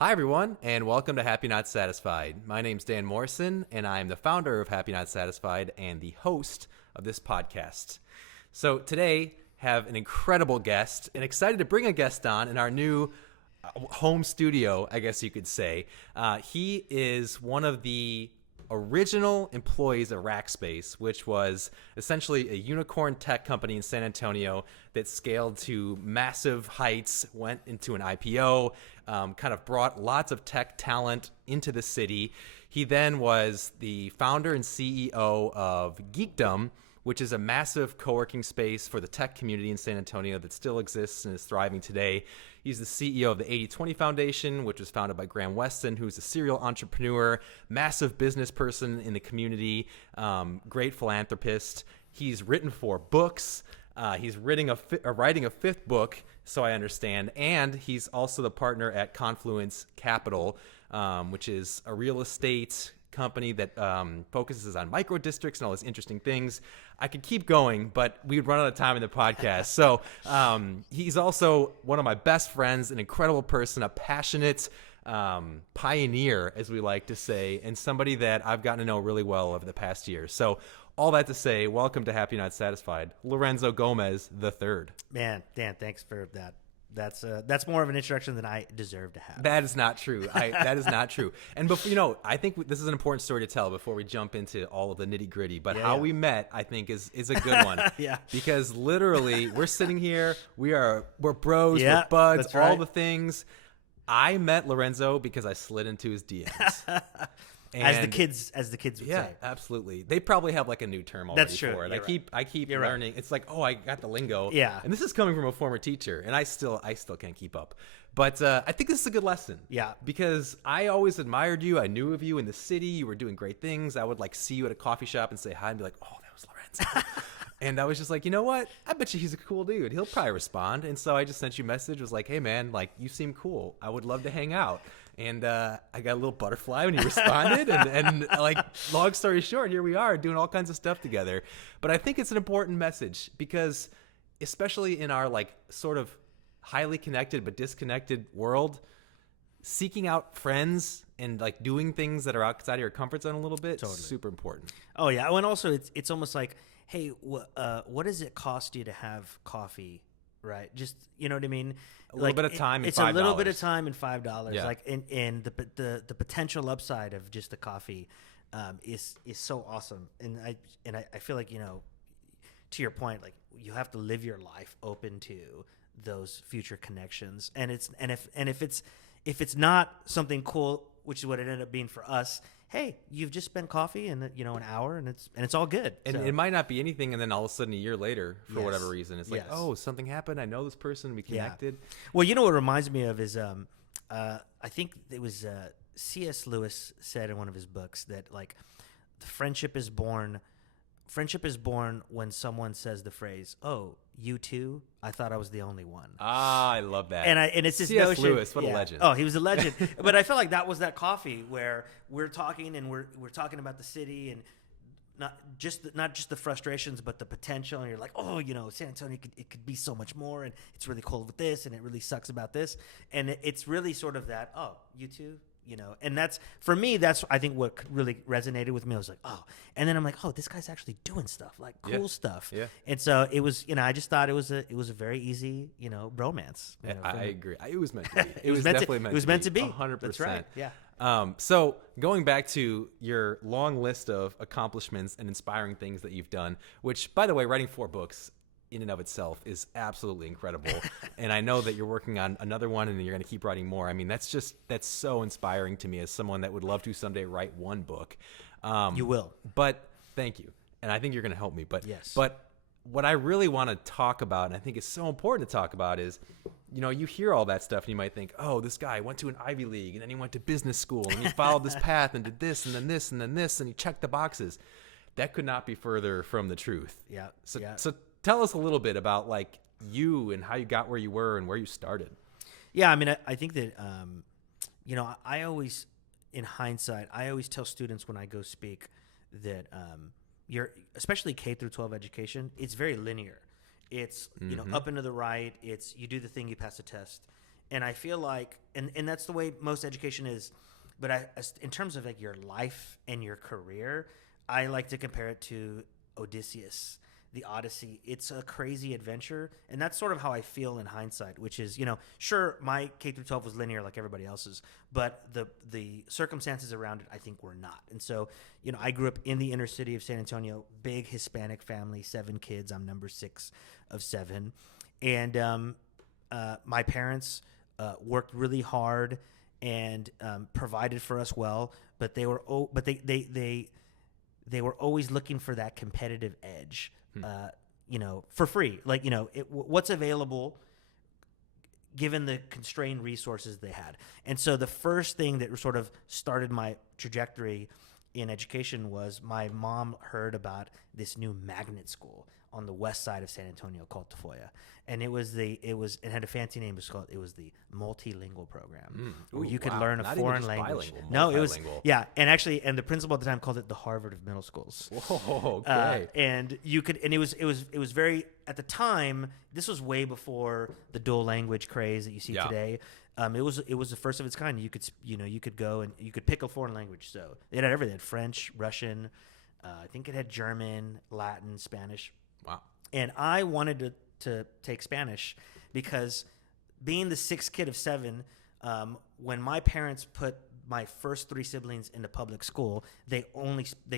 Hi, everyone, and welcome to Happy Not Satisfied. My name's Dan Morrison, and I am the founder of Happy Not Satisfied and the host of this podcast. So today, have an incredible guest, and excited to bring a guest on in our new home studio, I guess you could say. He is one of the original employees of Rackspace, which was essentially a unicorn tech company in San Antonio that scaled to massive heights, went into an IPO, kind of brought lots of tech talent into the city. He then was the founder and CEO of Geekdom, which is a massive co-working space for the tech community in San Antonio that still exists and is thriving today. He's the CEO of the 80/20 Foundation, which was founded by Graham Weston, who's a serial entrepreneur, massive business person in the community, great philanthropist. He's written 4 books. He's writing a fifth book, so I understand. And he's also the partner at Confluence Capital, which is a real estate company that focuses on micro districts and all these interesting things. I could keep going, but we'd run out of time in the podcast. So he's also one of my best friends, an incredible person, a passionate pioneer, as we like to say, and somebody that I've gotten to know really well over the past year. So all that to say, welcome to Happy Not Satisfied, Lorenzo Gomez III. Man, Dan, thanks for that. That's more of an introduction than I deserve to have. That is not true. That is not true. And before, I think this is an important story to tell before we jump into all of the nitty gritty. But how we met, I think, is a good one. Yeah. Because literally, we're sitting here. We're bros. Yeah, we're buds. that's right. All the things. I met Lorenzo because I slid into his DMs. As the kids would Yeah, say. absolutely. They probably have like a new term already That's true. for it. You're I keep You're learning. right. It's like, oh, I got the lingo. Yeah. And this is coming from a former teacher, and I still can't keep up. But I think this is a good lesson. Yeah. Because I always admired you. I knew of you in the city. You were doing great things. I would like see you at a coffee shop and say hi and be like, oh, that was Lorenzo. And I was just like, you know what? I bet you he's a cool dude. He'll probably respond. And so I just sent you a message. Was like, hey, man, like you seem cool. I would love to hang out. And I got a little butterfly when you responded. and like, long story short, here we are doing all kinds of stuff together. But I think it's an important message because especially in our like sort of highly connected but disconnected world, seeking out friends and like doing things that are outside of your comfort zone a little bit is super important. Oh yeah, and also it's almost like, hey, what does it cost you to have coffee? Right, just you know what I mean. A little bit of time and it's $5. a little bit of time and $5. Yeah. Like and the potential upside of just the coffee is so awesome. And I feel like, to your point, like you have to live your life open to those future connections. And if it's not something cool, which is what it ended up being for us, hey, you've just spent coffee and an hour and it's all good. And it might not be anything, and then all of a sudden a year later, for Yes. whatever reason, it's like, Yes. oh, something happened. I know this person. We connected. Well, you know what it reminds me of is I think it was C.S. Lewis said in one of his books that like friendship is born when someone says the phrase, "Oh, you too? I thought I was the only one." Ah, I love that. And it's this C.S. notion. Lewis, what a legend. Oh, he was a legend. But I felt like that was that coffee where we're talking and we're talking about the city and not just the frustrations, but the potential. And you're like, oh, San Antonio it could be so much more, and it's really cold with this, and it really sucks about this, and it's really sort of that. Oh, you too. And that's for me. That's I think what really resonated with me. I was like, oh, and then I'm like, oh, this guy's actually doing stuff like cool stuff. Yeah. And so it was, I just thought it was a very easy, bromance. I agree. It was meant to be. It was definitely meant to be. It was meant to be. 100%. That's right. Yeah. So going back to your long list of accomplishments and inspiring things that you've done, which, by the way, writing 4 books in and of itself is absolutely incredible. And I know that you're working on another one and you're going to keep writing more. I mean, that's so inspiring to me as someone that would love to someday write one book. You will. But thank you. And I think you're going to help me. But yes. But what I really want to talk about, and I think is so important to talk about, is, you hear all that stuff and you might think, oh, this guy went to an Ivy League and then he went to business school and he followed this path and did this and then this and then this and he checked the boxes. That could not be further from the truth. Yeah. So tell us a little bit about like you and how you got where you were and where you started. Yeah, I mean, I think that, I always, in hindsight, I always tell students when I go speak that especially K through 12 education, it's very linear. It's, up and to the right. It's you do the thing, you pass the test. And I feel like, and that's the way most education is. But in terms of like your life and your career, I like to compare it to Odysseus, the Odyssey. It's a crazy adventure, and that's sort of how I feel in hindsight. Which is, sure, my K through 12 was linear like everybody else's, but the circumstances around it, I think, were not. And so, I grew up in the inner city of San Antonio, big Hispanic family, 7 kids. I'm number 6 of 7, and my parents worked really hard and provided for us well, but they were they were always looking for that competitive edge, for free. Like, what's available given the constrained resources they had. And so the first thing that sort of started my trajectory in education was my mom heard about this new magnet school on the west side of San Antonio called Tafoya. And it had a fancy name. It was the multilingual program, where you could learn a foreign language. No, it was, yeah. And the principal at the time called it the Harvard of middle schools. Whoa, okay. And it was very, at the time, this was way before the dual language craze that you see today. It was the first of its kind. You could go and you could pick a foreign language. So it had everything. It had French, Russian, I think it had German, Latin, Spanish. Wow. And I wanted to take Spanish because, being the 6th kid of 7, when my parents put my first 3 siblings into public school, they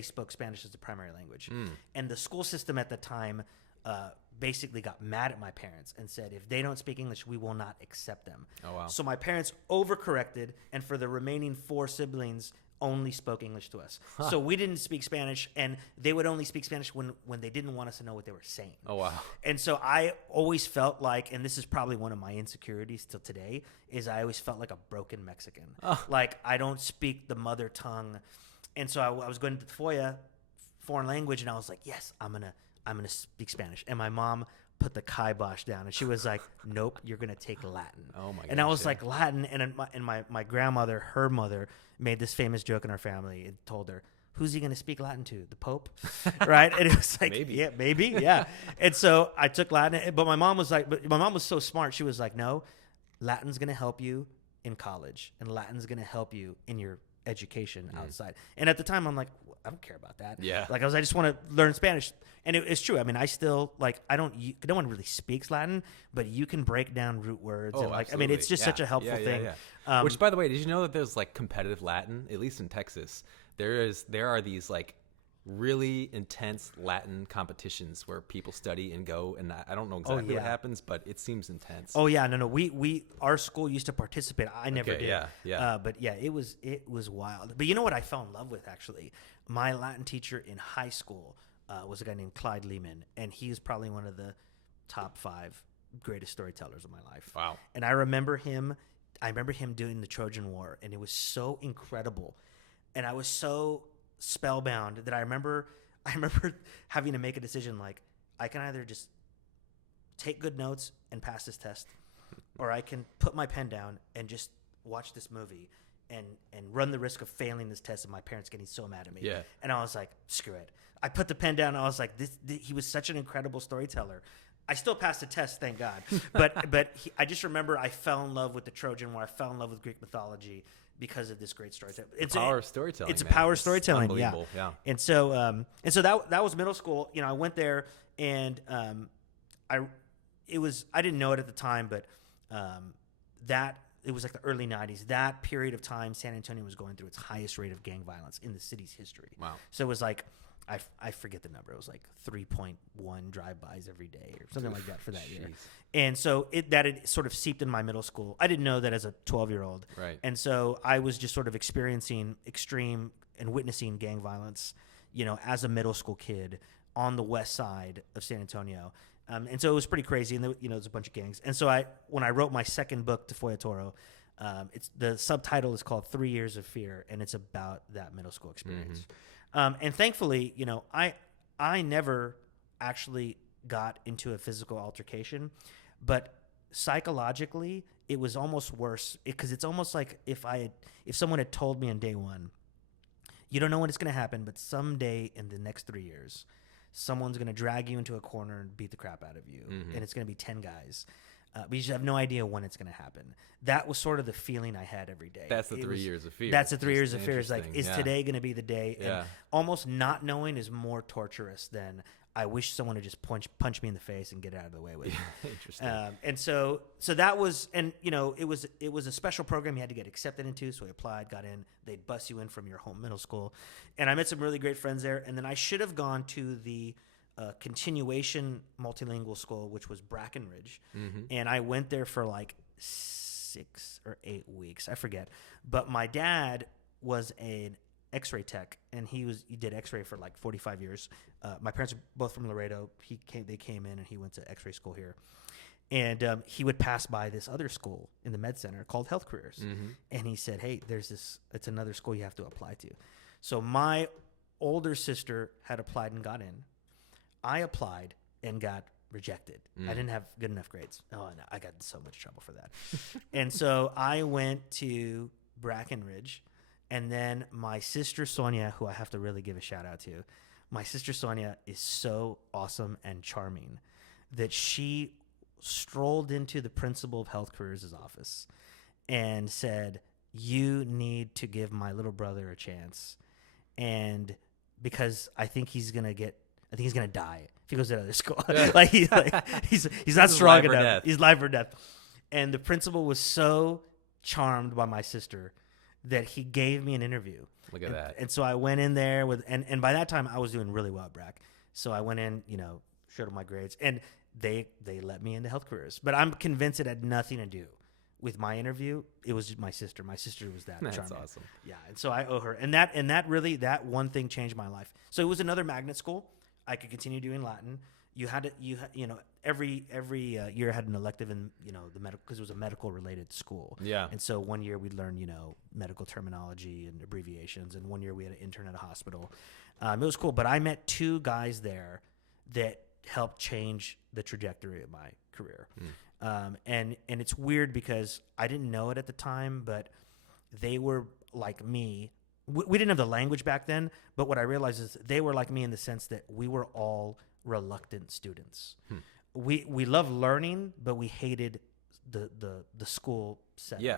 spoke Spanish as the primary language. And the school system at the time basically got mad at my parents and said, if they don't speak English, we will not accept them. Oh, wow. So my parents overcorrected, and for the remaining 4 siblings, only spoke English to us. So we didn't speak Spanish, and they would only speak Spanish when they didn't want us to know what they were saying. Oh, wow. And so I always felt like, and this is probably one of my insecurities till today, is I always felt like a broken Mexican. Like, I don't speak the mother tongue. And so I was going to Tafoya, foreign language, and I was like, yes, I'm gonna speak Spanish. And my mom put the kibosh down, and she was like, nope, you're gonna take Latin. Oh my god. And I was like, Latin. And my grandmother, her mother, made this famous joke in our family and told her, who's he gonna speak Latin to? The Pope? Right? And it was like, maybe, yeah. And so I took Latin, but my mom was so smart. She was like, no, Latin's gonna help you in college, and Latin's gonna help you in your education outside. And at the time, I'm like, I don't care about that. Yeah. Like, I just want to learn Spanish. And it's true. I mean, I still, like, no one really speaks Latin, but you can break down root words. Oh, and like, absolutely. I mean, it's just such a helpful thing. Yeah. Which, by the way, did you know that there's like competitive Latin, at least in Texas? There are these like really intense Latin competitions where people study and go, and I don't know exactly what happens, but it seems intense. Oh yeah, no, our school used to participate. I never did. Yeah. But yeah, it was wild. But you know what I fell in love with, actually? My Latin teacher in high school was a guy named Clyde Lehman, and he's probably one of the top 5 greatest storytellers of my life. Wow. And I remember him doing the Trojan War, and it was so incredible, and I was so spellbound that I remember having to make a decision, like, I can either just take good notes and pass this test, or I can put my pen down and just watch this movie and run the risk of failing this test and my parents getting so mad at me. Yeah. And I was like, screw it. I put the pen down and I was like, he was such an incredible storyteller. I still passed the test, thank God. But I just remember I fell in love with the Trojan War. I fell in love with Greek mythology because of this great storytelling. It's a power of storytelling. It's a power of storytelling. Unbelievable. Yeah. And so that was middle school. I went there, and I didn't know it at the time, but that it was like the early 90s. That period of time, San Antonio was going through its highest rate of gang violence in the city's history. Wow. So it was like, I forget the number. It was like 3.1 drive-bys every day or something like that for that year. And so it sort of seeped in my middle school. I didn't know that as a 12-year-old. Right. And so I was just sort of experiencing extreme and witnessing gang violence, as a middle school kid on the west side of San Antonio. And so it was pretty crazy. And there's a bunch of gangs. And so when I wrote my second book, Tafoya Toro, the subtitle is called 3 Years of Fear, and it's about that middle school experience. Mm-hmm. And thankfully, I never actually got into a physical altercation, but psychologically, it was almost worse because it's almost like if someone had told me on day one, you don't know when it's going to happen, but someday in the next 3 years, someone's going to drag you into a corner and beat the crap out of you, and it's going to be 10 guys. but you just have no idea when it's going to happen. That was sort of the feeling I had every day. That's the 3 years of fear. That's the 3 years of fear. It's like, is Yeah. today going to be the day? Yeah. And almost not knowing is more torturous than I wish someone would just punch me in the face and get it out of the way with. Interesting. And so that was, and you know, it was a special program you had to get accepted into. So I applied, got in. They'd bus you in from your home middle school, and I met some really great friends there. And then I should have gone to the continuation multilingual school, which was Brackenridge, and I went there for like 6 or 8 weeks, I forget. But my dad was an X-ray tech, and he did X-ray for like 45 years. My parents are both from Laredo. They came in, and he went to X-ray school here. And he would pass by this other school in the med center called Health Careers, and he said, "Hey, it's another school you have to apply to." So my older sister had applied and got in. I applied and got rejected. I didn't have good enough grades. Oh, no, I got in so much trouble for that. And so I went to Brackenridge, and then my sister Sonia, who I have to really give a shout out to, my sister Sonia is so awesome and charming that she strolled into the principal of Health Careers' office and said, "You need to give my little brother a chance, and because I think he's gonna die if he goes to another school. He's not strong enough. He's life or death." And the principal was so charmed by my sister that he gave me an interview. Look at that. And so I went in there and by that time I was doing really well at Brack. So I went in, showed them my grades, and they let me into Health Careers. But I'm convinced it had nothing to do with my interview. It was just my sister. My sister was that That's charming. awesome. Yeah, and so I owe her. And that really, that one thing changed my life. So it was another magnet school. I could continue doing Latin. Every year had an elective in the medical, because it was a medical related school. Yeah. And so one year we'd learn medical terminology and abbreviations, and one year we had an intern at a hospital. It was cool, but I met 2 guys there that helped change the trajectory of my career. And it's weird because I didn't know it at the time, but they were like me. We didn't have the language back then, but what I realized is they were like me in the sense that we were all reluctant students. We loved learning, but we hated the school setup. Yeah.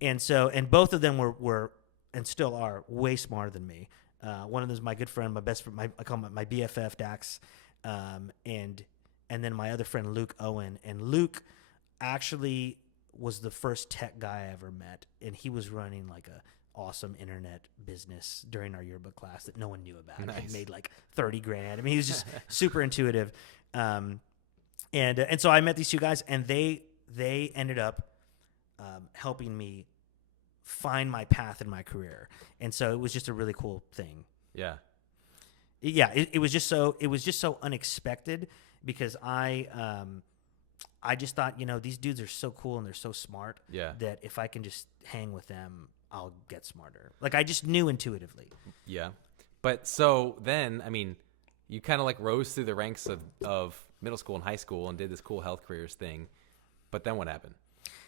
And both of them were and still are way smarter than me. One of them is my good friend, my best friend, I call him my BFF Dax, and then my other friend Luke Owen. And Luke actually was the first tech guy I ever met, and he was running like a awesome internet business during our yearbook class that no one knew about. Nice. He made like $30,000. I mean, he was just super intuitive. And so I met these 2 guys, and they ended up helping me find my path in my career. And so it was just a really cool thing. Yeah. Yeah. It was just so unexpected, because I just thought, these dudes are so cool and they're so smart. Yeah. That if I can just hang with them, I'll get smarter. Like, I just knew intuitively. Yeah. But so then, I mean, you kind of like rose through the ranks of middle school and high school and did this cool Health Careers thing. But then what happened?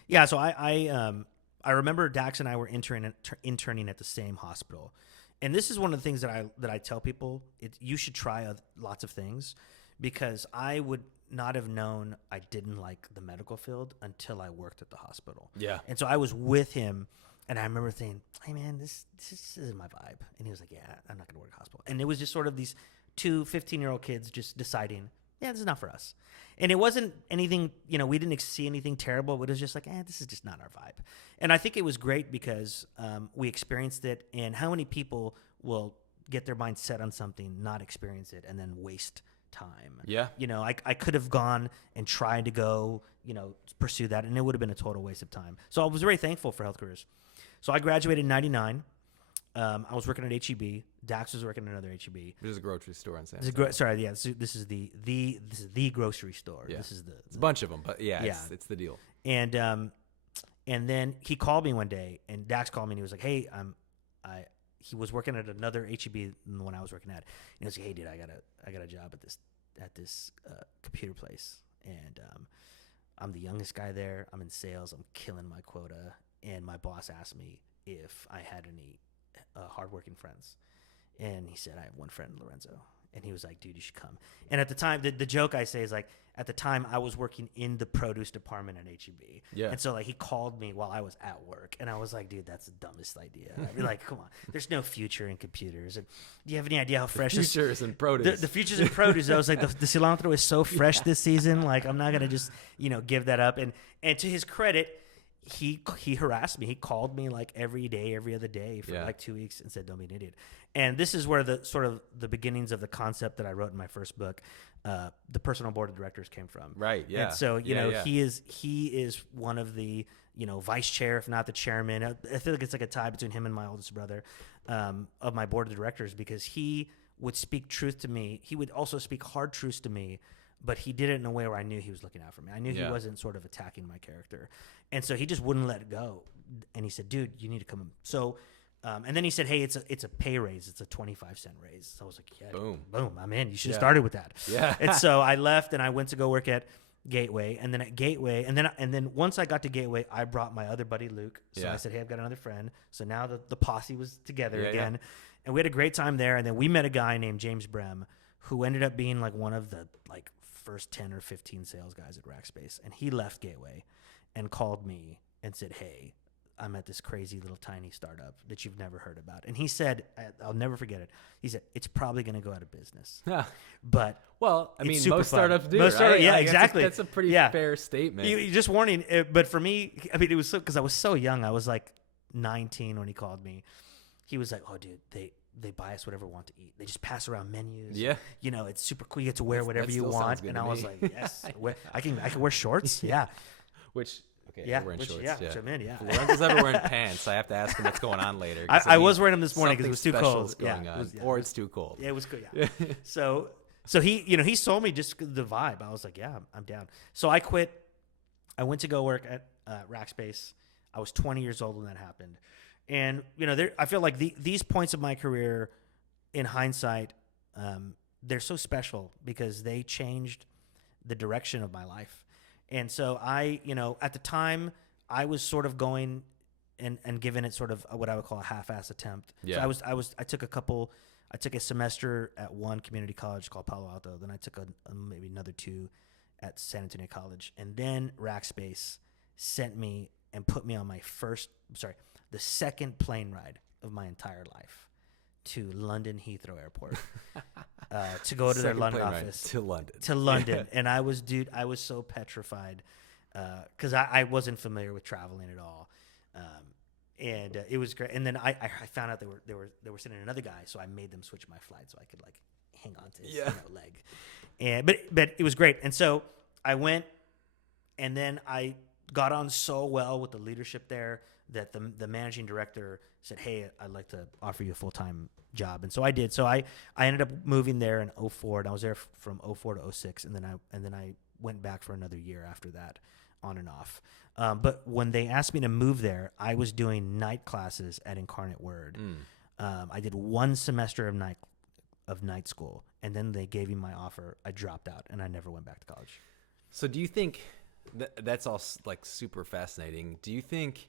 Yeah. So I remember Dax and I were interning at the same hospital. And this is one of the things that I tell people. You should try lots of things, because I would not have known I didn't like the medical field until I worked at the hospital. Yeah. And so I was with him, and I remember thinking, "Hey man, this isn't my vibe." And he was like, "Yeah, I'm not going to work at a hospital." And it was just sort of these 2 15-year-old kids just deciding, "Yeah, this is not for us." And it wasn't anything, we didn't see anything terrible, but it was just like, this is just not our vibe. And I think it was great because we experienced it. And how many people will get their mind set on something, not experience it, and then waste time? Yeah. I could have gone and tried to go, pursue that, and it would have been a total waste of time. So I was very thankful for Health Careers. So I graduated in 99. I was working at HEB. Dax was working at another HEB. There's a grocery store in San Antonio. This is the grocery store. Yeah. It's a bunch of them, but it's the deal. And then he called me one day, and Dax called me, and he was like, "Hey, he was working at another HEB than the one I was working at." And he was like, "Hey, dude, I got a job at this computer place, and I'm the youngest guy there. I'm in sales. I'm killing my quota, and my boss asked me if I had any hardworking friends." And he said, "I have one friend, Lorenzo." And he was like, dude, you should come. And at the time, the joke I say is like, at the time I was working in the produce department at HEB. Yeah. And so like he called me while I was at work, and I was like, dude, that's the dumbest idea. I mean, like, come on, there's no future in computers. And do you have any idea how fresh the futures in produce? The futures in produce. I was like, the cilantro is so fresh this season. Like, I'm not gonna just give that up. And to his credit, he harassed me. He called me like every day, every other day for like 2 weeks and said, don't be an idiot. And this is where the sort of the beginnings of the concept that I wrote in my first book, the personal board of directors, came from. Right. Yeah. And so he is one of the vice chair, if not the chairman. I feel like it's like a tie between him and my oldest brother, of my board of directors, because he would speak truth to me. He would also speak hard truths to me, but he did it in a way where I knew he was looking out for me. I knew he wasn't sort of attacking my character. And so he just wouldn't let it go. And he said, dude, you need to come. So, and then he said, hey, it's a pay raise. It's a 25-cent raise. So I was like, yeah, boom, I'm in. You should have started with that. Yeah. And so I left and I went to go work at Gateway. And then at Gateway, and then once I got to Gateway, I brought my other buddy, Luke. So I said, hey, I've got another friend. So now the posse was together again. Yeah. And we had a great time there. And then we met a guy named James Brem, who ended up being like one of the like first 10 or 15 sales guys at Rackspace. And he left Gateway and called me and said, hey, I'm at this crazy little tiny startup that you've never heard about. And he said, I'll never forget it. He said, it's probably going to go out of business. Yeah. But well, I mean, most startups do, right? Yeah, exactly. That's a pretty fair statement. Just warning. But for me, I mean, it was because I was so young. I was like 19 when he called me. He was like, oh, dude, they buy us whatever we want to eat. They just pass around menus. Yeah. It's super cool. You get to wear whatever you want. And I was like, yes, I can wear shorts. Yeah. Which, okay, yeah, wearing shorts. Yeah, which I'm in, yeah. If Lorenzo's ever wearing pants, I have to ask him what's going on later. I was wearing them this morning because it was too cold. Or it's too cold. Yeah, it was cool, yeah. So he, he sold me just the vibe. I was like, yeah, I'm down. So I quit. I went to go work at Rackspace. I was 20 years old when that happened. And, I feel like these points of my career, in hindsight, they're so special because they changed the direction of my life. And so I, at the time, I was sort of going and giving it sort of what I would call a half-ass attempt. Yeah. So I took a semester at one community college called Palo Alto. Then I took maybe another 2 at San Antonio College. And then Rackspace sent me and put me on the second plane ride of my entire life to London Heathrow Airport to go to their London office. To London. To London. And I was so petrified because I wasn't familiar with traveling at all. And it was great. And then I found out they were sending another guy, so I made them switch my flight so I could like hang on to his leg. And but it was great. And so I went, and then I got on so well with the leadership there that the managing director said, hey, I'd like to offer you a full-time job. And so I did. So I ended up moving there in 2004, and I was there from 2004 to 2006. And then I went back for another year after that, on and off. But when they asked me to move there, I was doing night classes at Incarnate Word. I did 1 semester of night school, and then they gave me my offer. I dropped out, and I never went back to college. So do you think that's all like super fascinating? Do you think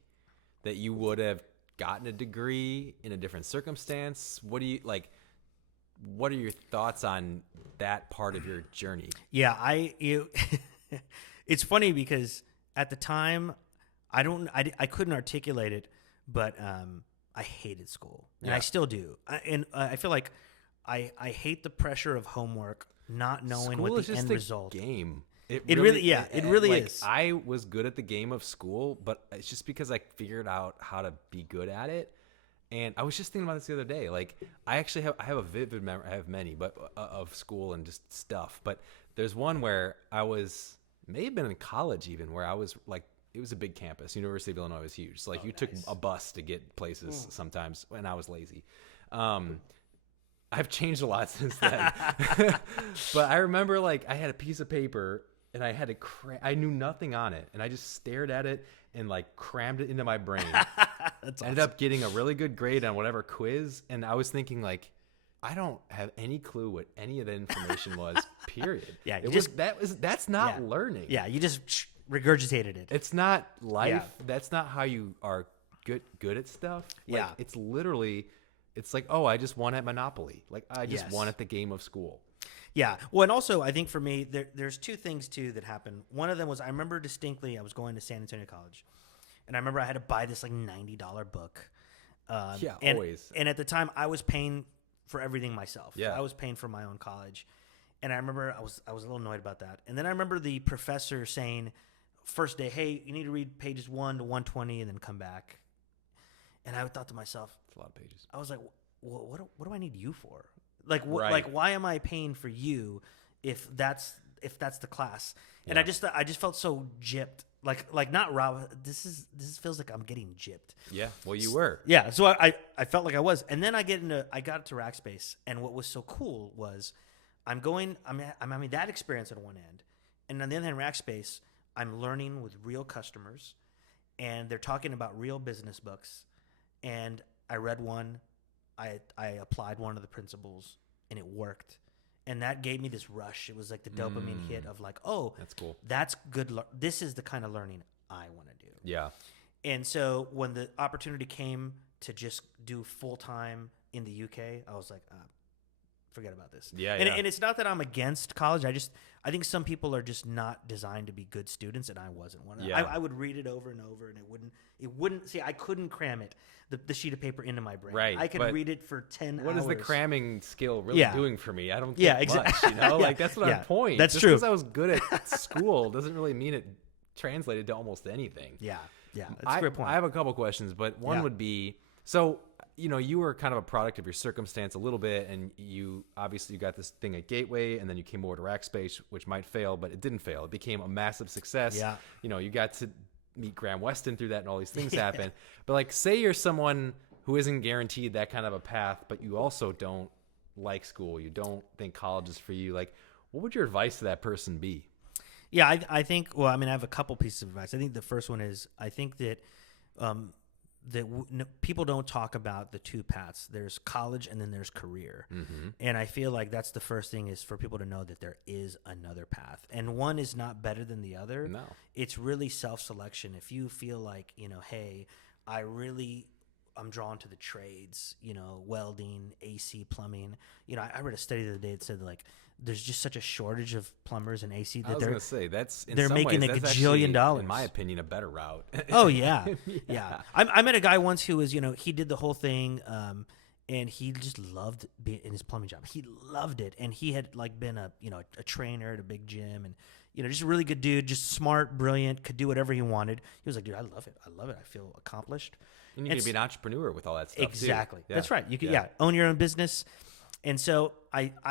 that you would have gotten a degree in a different circumstance? What are your thoughts on that part of your journey? Yeah, it's funny because at the time I couldn't articulate it, but I hated school, and I still do. I feel like I hate the pressure of homework, not knowing school what the end result. Game. It really is. I was good at the game of school, but it's just because I figured out how to be good at it. And I was just thinking about this the other day. Like, I have a vivid memory. I have many, but of school and just stuff. But there's one where I may have been in college even, where I was like, it was a big campus. University of Illinois was huge. So like, you took a bus to get places sometimes, and I was lazy. I've changed a lot since then. But I remember like I had a piece of paper, and I had to I knew nothing on it, and I just stared at it and like crammed it into my brain. That's Ended up getting a really good grade on whatever quiz, and I was thinking like, I don't have any clue what any of the information was. Period. Yeah, that's not learning. Yeah, you just regurgitated it. It's not life. Yeah. That's not how you are good at stuff. Like, it's literally it's like, oh, I just won at Monopoly. Like, I just Yes. won at the game of school. Yeah. Well, and also I think for me, there's two things too that happened. One of them was I remember distinctly I was going to San Antonio College, and I remember I had to buy this like $90 book. Always. And at the time, I was paying for everything myself. Yeah. I was paying for my own college, and I remember I was a little annoyed about that. And then I remember the professor saying, first day, hey, you need to read pages 1 to 120 and then come back. And I thought to myself, It's a lot of pages. I was like, well, what do I need you for? Like, Right. like, why am I paying for you if that's the class? And Yeah. I just felt so gypped. Like not Rob. This feels like I'm getting gypped. Yeah. Well, you were. Yeah. So I felt like I was. And then I got to Rackspace, and what was so cool was I'm having that experience on one end, and on the other hand, Rackspace, I'm learning with real customers, and they're talking about real business books, and I read one. I applied one of the principles, and it worked. And that gave me this rush. It was like the dopamine hit of like, oh, That's cool. that's good. This is the kind of learning I want to do. Yeah. And so when the opportunity came to just do full time in the UK, I was like, forget about this. Yeah, and, yeah. and it's not that I'm against college. I think some people are just not designed to be good students, and I wasn't one of them. Yeah. I would read it over and over, and it wouldn't see. I couldn't cram it, the sheet of paper into my brain. Right, I could but read it for 10 hours. What is the cramming skill really Yeah. doing for me? I don't Yeah, get exactly. much, you know? Yeah, Like, that's what yeah. I'm point. That's Just true. because I was good at school doesn't really mean it translated to almost anything. Yeah, that's a great point. I have a couple questions, but one Yeah. would be, so, you were kind of a product of your circumstance a little bit, and you got this thing at Gateway, and then you came over to Rackspace, which might fail, but it didn't fail. It became a massive success. Yeah. You got to meet Graham Weston through that, and all these things happen. But like, say you're someone who isn't guaranteed that kind of a path, but you also don't like school, you don't think college is for you. Like, what would your advice to that person be? Yeah, I think. Well, I mean, I have a couple pieces of advice. I think the first one is I think that people don't talk about the two paths. There's college and then there's career, and I feel like that's the first thing is for people to know that there is another path, and one is not better than the other. No, it's really self-selection. If you feel like hey, I'm drawn to the trades, welding, AC, plumbing. I read a study the other day that said like there's just such a shortage of plumbers and AC that I was going to say they're making a gajillion dollars. In my opinion, a better route. Oh yeah, yeah. I met a guy once who was he did the whole thing, and he just loved being in his plumbing job. He loved it, and he had like been a trainer at a big gym, and just a really good dude, just smart, brilliant, could do whatever he wanted. He was like, dude, I love it. I feel accomplished. And you can be an entrepreneur with all that stuff. Exactly. Too. That's right. You can own your own business. And so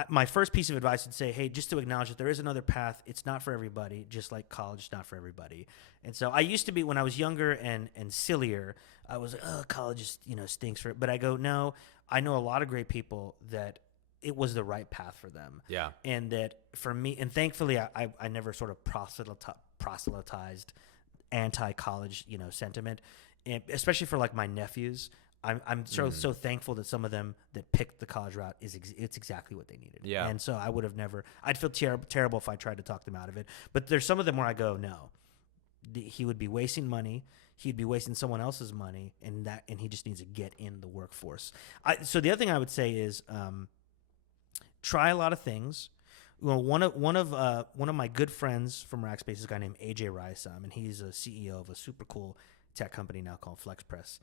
my first piece of advice would say, hey, just to acknowledge that there is another path. It's not for everybody, just like college is not for everybody. And so I used to be, when I was younger and sillier, I was like, oh, college is, stinks for it. But I go, no, I know a lot of great people that it was the right path for them. Yeah. And that for me, and thankfully I never sort of proselytized anti-college, sentiment. And especially for like my nephews, I'm so thankful that some of them that picked the college route it's exactly what they needed. Yeah. And so I would have never. I'd feel terrible if I tried to talk them out of it. But there's some of them where I go, no, he would be wasting money. He'd be wasting someone else's money, and he just needs to get in the workforce. So the other thing I would say is try a lot of things. Well, one of my good friends from Rackspace is a guy named AJ Rysam, and he's a CEO of a super cool tech company now called FlexPress.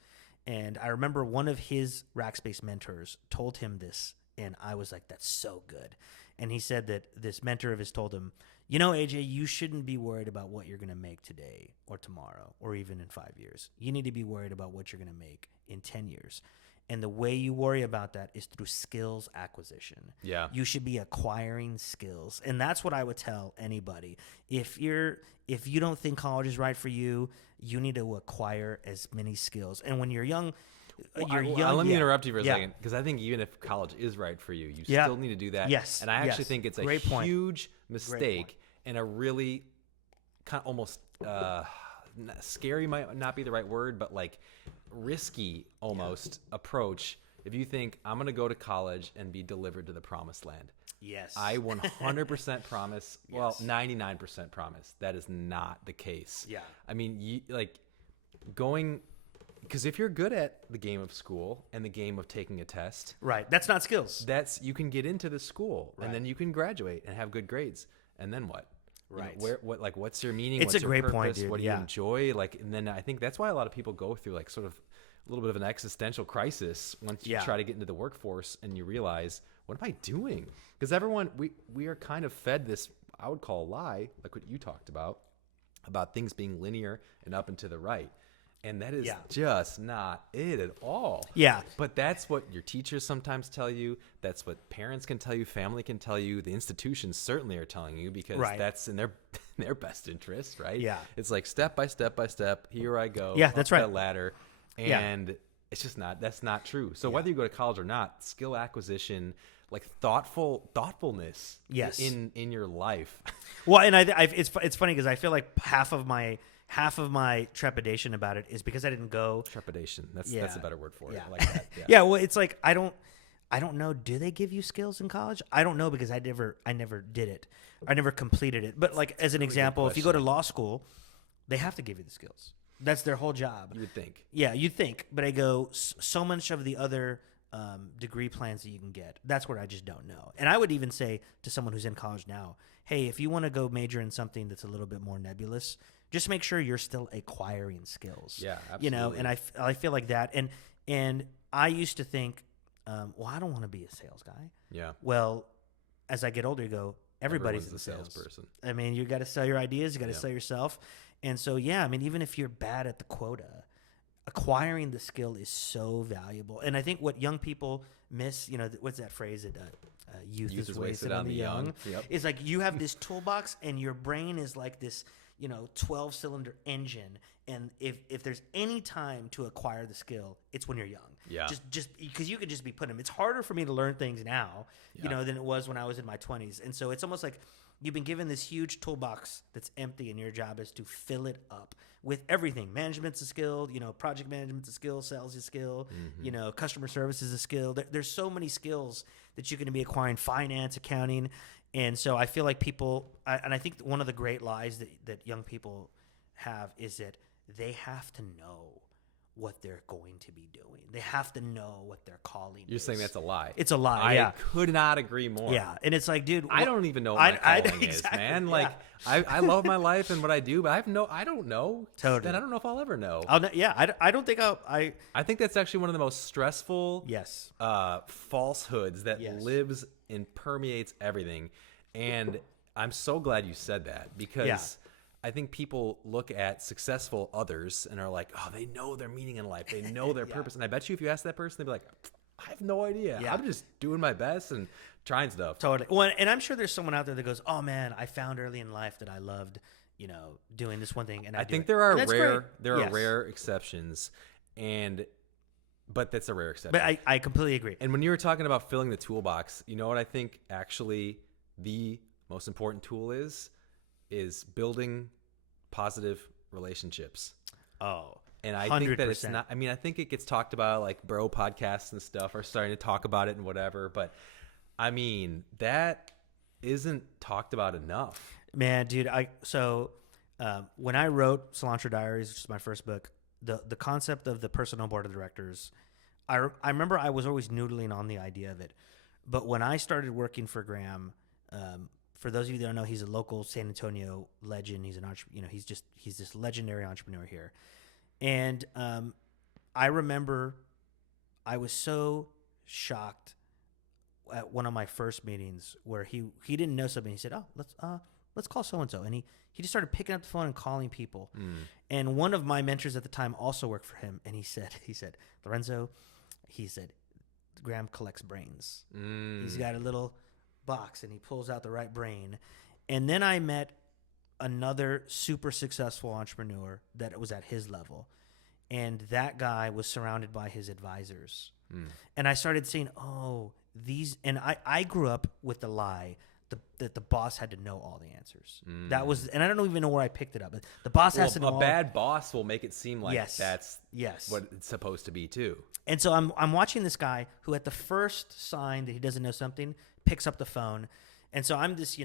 And I remember one of his Rackspace mentors told him this, and I was like, that's so good. And he said that this mentor of his told him, AJ, you shouldn't be worried about what you're going to make today or tomorrow or even in 5 years. You need to be worried about what you're going to make in 10 years. And the way you worry about that is through skills acquisition. Yeah. You should be acquiring skills. And that's what I would tell anybody. If you don't think college is right for you, you need to acquire as many skills. And when you're young, let me interrupt you for a second, because I think even if college is right for you, you still need to do that. Yes. And I actually think it's a huge mistake and a really kind of almost scary might not be the right word, but like risky almost approach if you think I'm going to go to college and be delivered to the promised land. Yes. I 100% promise, well, 99% promise that is not the case. Yeah. I mean, going Because if you're good at the game of school and the game of taking a test, Right. That's not skills. you can get into the school and then you can graduate and have good grades. And then what? Right. What's your meaning? It's what's a your great purpose? point, dude. What do you enjoy? And then I think that's why a lot of people go through like sort of a little bit of an existential crisis once you try to get into the workforce and you realize, what am I doing? Because everyone, we are kind of fed this, I would call a lie, like what you talked about things being linear and up and to the right. And that is just not it at all. Yeah. But that's what your teachers sometimes tell you. That's what parents can tell you. Family can tell you. The institutions certainly are telling you because that's in their best interest, right? Yeah. It's like step by step by step. Here I go. Yeah, that's right. That ladder. And it's just not. That's not true. So whether you go to college or not, skill acquisition, like thoughtfulness, in your life. Well, and it's funny because I feel like half of my trepidation about it is because I didn't go. Trepidation. That's a better word for it. Yeah. I like that. Yeah. Well, it's like I don't know. Do they give you skills in college? I don't know because I never did it. I never completed it. But like as an example, if you go to law school, they have to give you the skills. That's their whole job. You would think. Yeah, you'd think. But I go so much of the other degree plans that you can get. That's where I just don't know. And I would even say to someone who's in college now, hey, if you want to go major in something that's a little bit more nebulous, just make sure you're still acquiring skills. Yeah, absolutely. You know, and I feel like that. And I used to think, well, I don't want to be a sales guy. Yeah. Well, as I get older, you go, everybody's the a salesperson. I mean, you got to sell your ideas. You got to sell yourself. And so, I mean, even if you're bad at the quota, acquiring the skill is so valuable. And I think what young people miss, you know, what's that phrase that youth is wasted on the young? Yep. It's like you have this toolbox and your brain is like this, 12-cylinder engine. And if there's any time to acquire the skill, it's when you're young. Yeah. Just because you could just be putting them. It's harder for me to learn things now, than it was when I was in my 20s. And so it's almost like you've been given this huge toolbox that's empty, and your job is to fill it up with everything. Management's a skill, project management's a skill, sales is a skill, customer service is a skill. There's so many skills that you're going to be acquiring, finance, accounting. And so I feel like people, and I think one of the great lies that young people have is that they have to know what they're going to be doing. They have to know what their calling is. You're saying that's a lie. It's a lie, I could not agree more. Yeah, and it's like, dude, I don't even know what my calling is, man. Like, I love my life and what I do, but I don't know. Totally. And I don't know if I'll ever know. I don't think I think that's actually one of the most stressful falsehoods that Yes. lives and permeates everything. And I'm so glad you said that because I think people look at successful others and are like, oh, they know their meaning in life. They know their purpose. And I bet you if you ask that person, they'd be like, I have no idea. Yeah. I'm just doing my best and trying stuff. Totally. Well, and I'm sure there's someone out there that goes, oh, man, I found early in life that I loved, doing this one thing. And I think do it. there are And that's rare great. rare exceptions, but that's a rare exception. But I completely agree. And when you were talking about filling the toolbox, you know what I think actually the most important tool is building positive relationships. Oh, and I 100%. think that it's not, I mean, I think it gets talked about, like bro podcasts and stuff are starting to talk about it and whatever, but I mean, that isn't talked about enough. Man, dude, when I wrote Cilantro Diaries, which is my first book, the concept of the personal board of directors, I remember I was always noodling on the idea of it. But when I started working for Graham, for those of you that don't know, he's a local San Antonio legend. He's an entrepreneur. He's this legendary entrepreneur here. And I remember I was so shocked at one of my first meetings where he didn't know something. He said, "Oh, let's call so and so," and he just started picking up the phone and calling people. And one of my mentors at the time also worked for him, and he said, Lorenzo, he said, Graham collects brains. He's got a little box and he pulls out the right brain. And then I met another super successful entrepreneur that was at his level, and that guy was surrounded by his advisors. And I started saying, and I grew up with the lie that the boss had to know all the answers. That was, and I don't even know where I picked it up, but the boss has to know. A bad boss will make it seem like that's yes. what it's supposed to be too. And so I'm watching this guy who, at the first sign that he doesn't know something, picks up the phone. And so I'm this,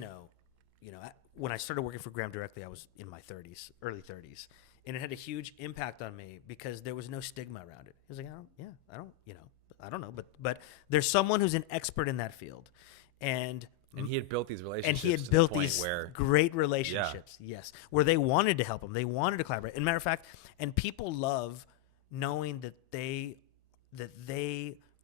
when I started working for Graham directly, I was in my 30s, early 30s. And it had a huge impact on me because there was no stigma around it. He was like, I don't know, but there's someone who's an expert in that field. And he had built these relationships. And he had to built the point these where, great relationships, yes, where they wanted to help him. They wanted to collaborate. And matter of fact, and people love knowing that they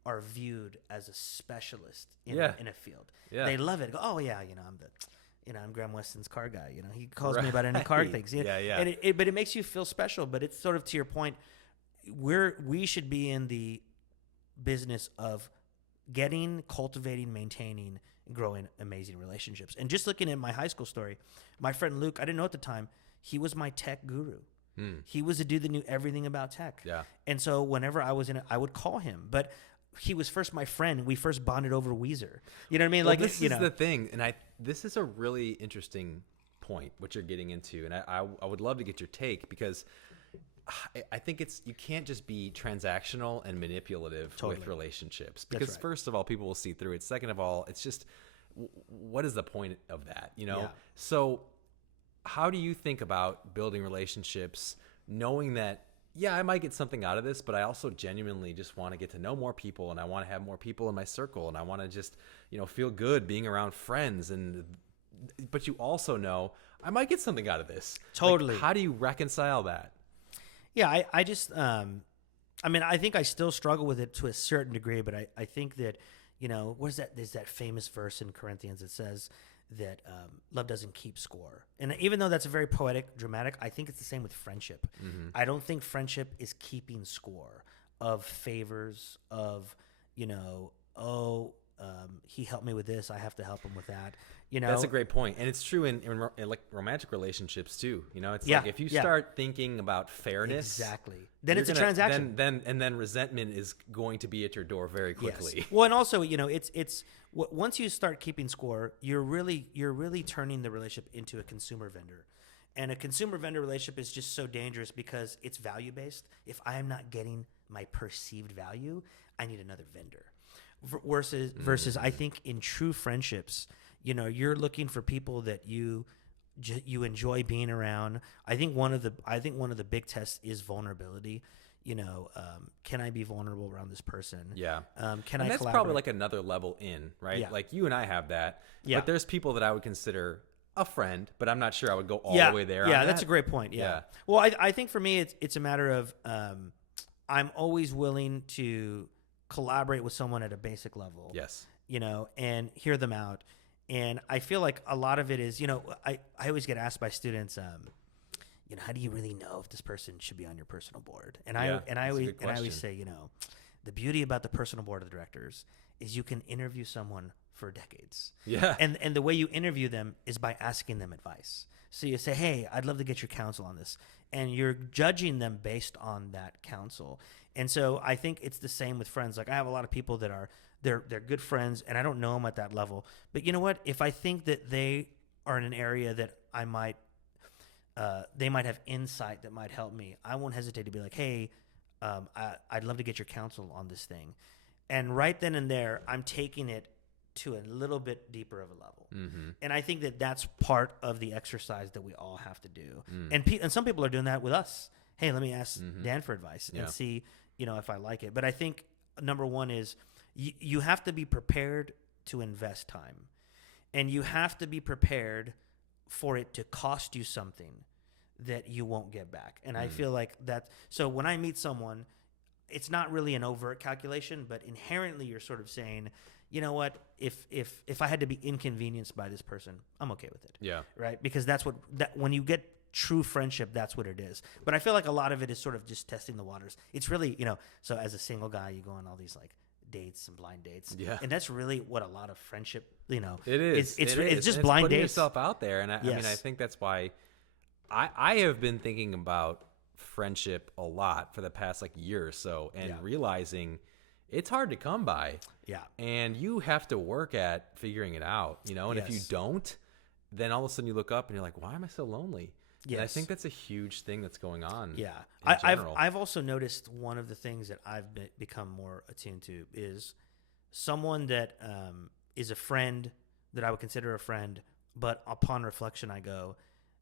are viewed as a specialist in a field. Yeah. They love it. Go, oh yeah, I'm Graham Weston's car guy. He calls me about any car things. Yeah. And but it makes you feel special. But it's sort of to your point, we should be in the business of cultivating, maintaining, growing amazing relationships. And just looking at my high school story, my friend Luke, I didn't know at the time, he was my tech guru. He was the dude that knew everything about tech. Yeah. And so whenever I was in it, I would call him. But he was first my friend. We first bonded over Weezer. You know what I mean? Well, this is the thing. And this is a really interesting point, what you're getting into. And I would love to get your take, because I think you can't just be transactional and manipulative with relationships, because first of all, people will see through it. Second of all, it's just, what is the point of that? Yeah. So how do you think about building relationships, knowing that, yeah, I might get something out of this, but I also genuinely just want to get to know more people, and I want to have more people in my circle, and I want to just, feel good being around friends. But you also know I might get something out of this. Totally. Like, how do you reconcile that? Yeah, I just, I think I still struggle with it to a certain degree, but I think that, what is that? There's that famous verse in Corinthians that says that love doesn't keep score. And even though that's a very poetic, dramatic, I think it's the same with friendship. Mm-hmm. I don't think friendship is keeping score of favors, of, he helped me with this, I have to help him with that. That's a great point. And it's true in like romantic relationships too. It's like, if you start thinking about fairness, exactly, then it's a transaction. Then resentment is going to be at your door very quickly. Yes. Well, and also, it's once you start keeping score, you're really turning the relationship into a consumer vendor. And a consumer vendor relationship is just so dangerous because it's value based. If I am not getting my perceived value, I need another vendor. Versus I think in true friendships, you're looking for people that you enjoy being around. I think one of the big tests is vulnerability. Can I be vulnerable around this person? Yeah. Can and I that's collaborate? probably like another level in, right? Yeah. Like you and I have that. Yeah. But there's people that I would consider a friend, but I'm not sure I would go all the way there. Yeah, that's a great point. Yeah. Well, I think for me, it's a matter of I'm always willing to collaborate with someone at a basic level. Yes. And hear them out. And I feel like a lot of it is, I always get asked by students, how do you really know if this person should be on your personal board? And I always say, the beauty about the personal board of directors is you can interview someone for decades. Yeah. And the way you interview them is by asking them advice. So you say, hey, I'd love to get your counsel on this. And you're judging them based on that counsel. And so I think it's the same with friends. Like I have a lot of people that they're good friends, and I don't know them at that level. But you know what? If I think that they are in an area that I might, they might have insight that might help me, I won't hesitate to be like, hey, I'd love to get your counsel on this thing. And right then and there, I'm taking it to a little bit deeper of a level. Mm-hmm. And I think that that's part of the exercise that we all have to do. And some people are doing that with us. Hey, let me ask Dan for advice and see, if I like it. But I think number one is you have to be prepared to invest time, and you have to be prepared for it to cost you something that you won't get back. And I feel like that. So when I meet someone, it's not really an overt calculation, but inherently you're sort of saying, you know what, if I had to be inconvenienced by this person, I'm okay with it. Yeah. Right. Because when you get true friendship, that's what it is. But I feel like a lot of it is sort of just testing the waters. It's really, so as a single guy, you go on all these like dates and blind dates. Yeah. And that's really what a lot of friendship, it is. It's just blind putting dates. Yourself out there. And I mean, I think that's why I have been thinking about friendship a lot for the past like year or so, and realizing it's hard to come by. Yeah. And you have to work at figuring it out, and if you don't, then all of a sudden you look up and you're like, why am I so lonely? Yes. And I think that's a huge thing that's going on. Yeah. In general. I've also noticed one of the things that I've become more attuned to is someone that is a friend that I would consider a friend, but upon reflection I go,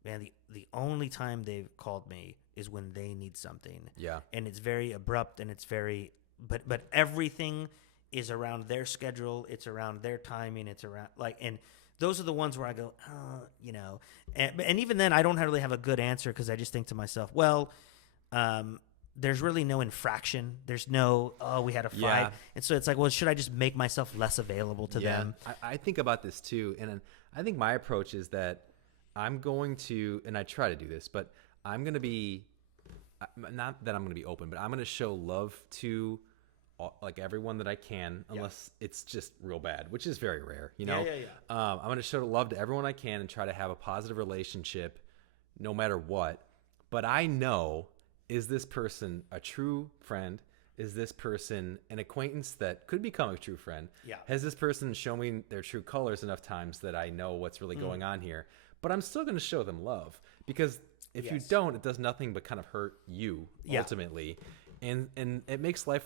man, the only time they've called me is when they need something. Yeah. And it's very abrupt, and it's very, but everything is around their schedule. It's around their timing. It's around and those are the ones where I go, and even then I don't really have a good answer, because I just think to myself, well, there's really no infraction. There's no, we had a fight. Yeah. And so it's like, well, should I just make myself less available to them? I think about this too. And I think my approach is that I'm going to, and I try to do this, but I'm going to be, not that I'm going to be open, but I'm going to show love to like everyone that I can, unless it's just real bad, which is very rare, Yeah. I'm going to show love to everyone I can and try to have a positive relationship no matter what. But I know, is this person a true friend? Is this person an acquaintance that could become a true friend? Yeah. Has this person shown me their true colors enough times that I know what's really going on here? But I'm still going to show them love, because if you don't, it does nothing but kind of hurt you ultimately. And it makes life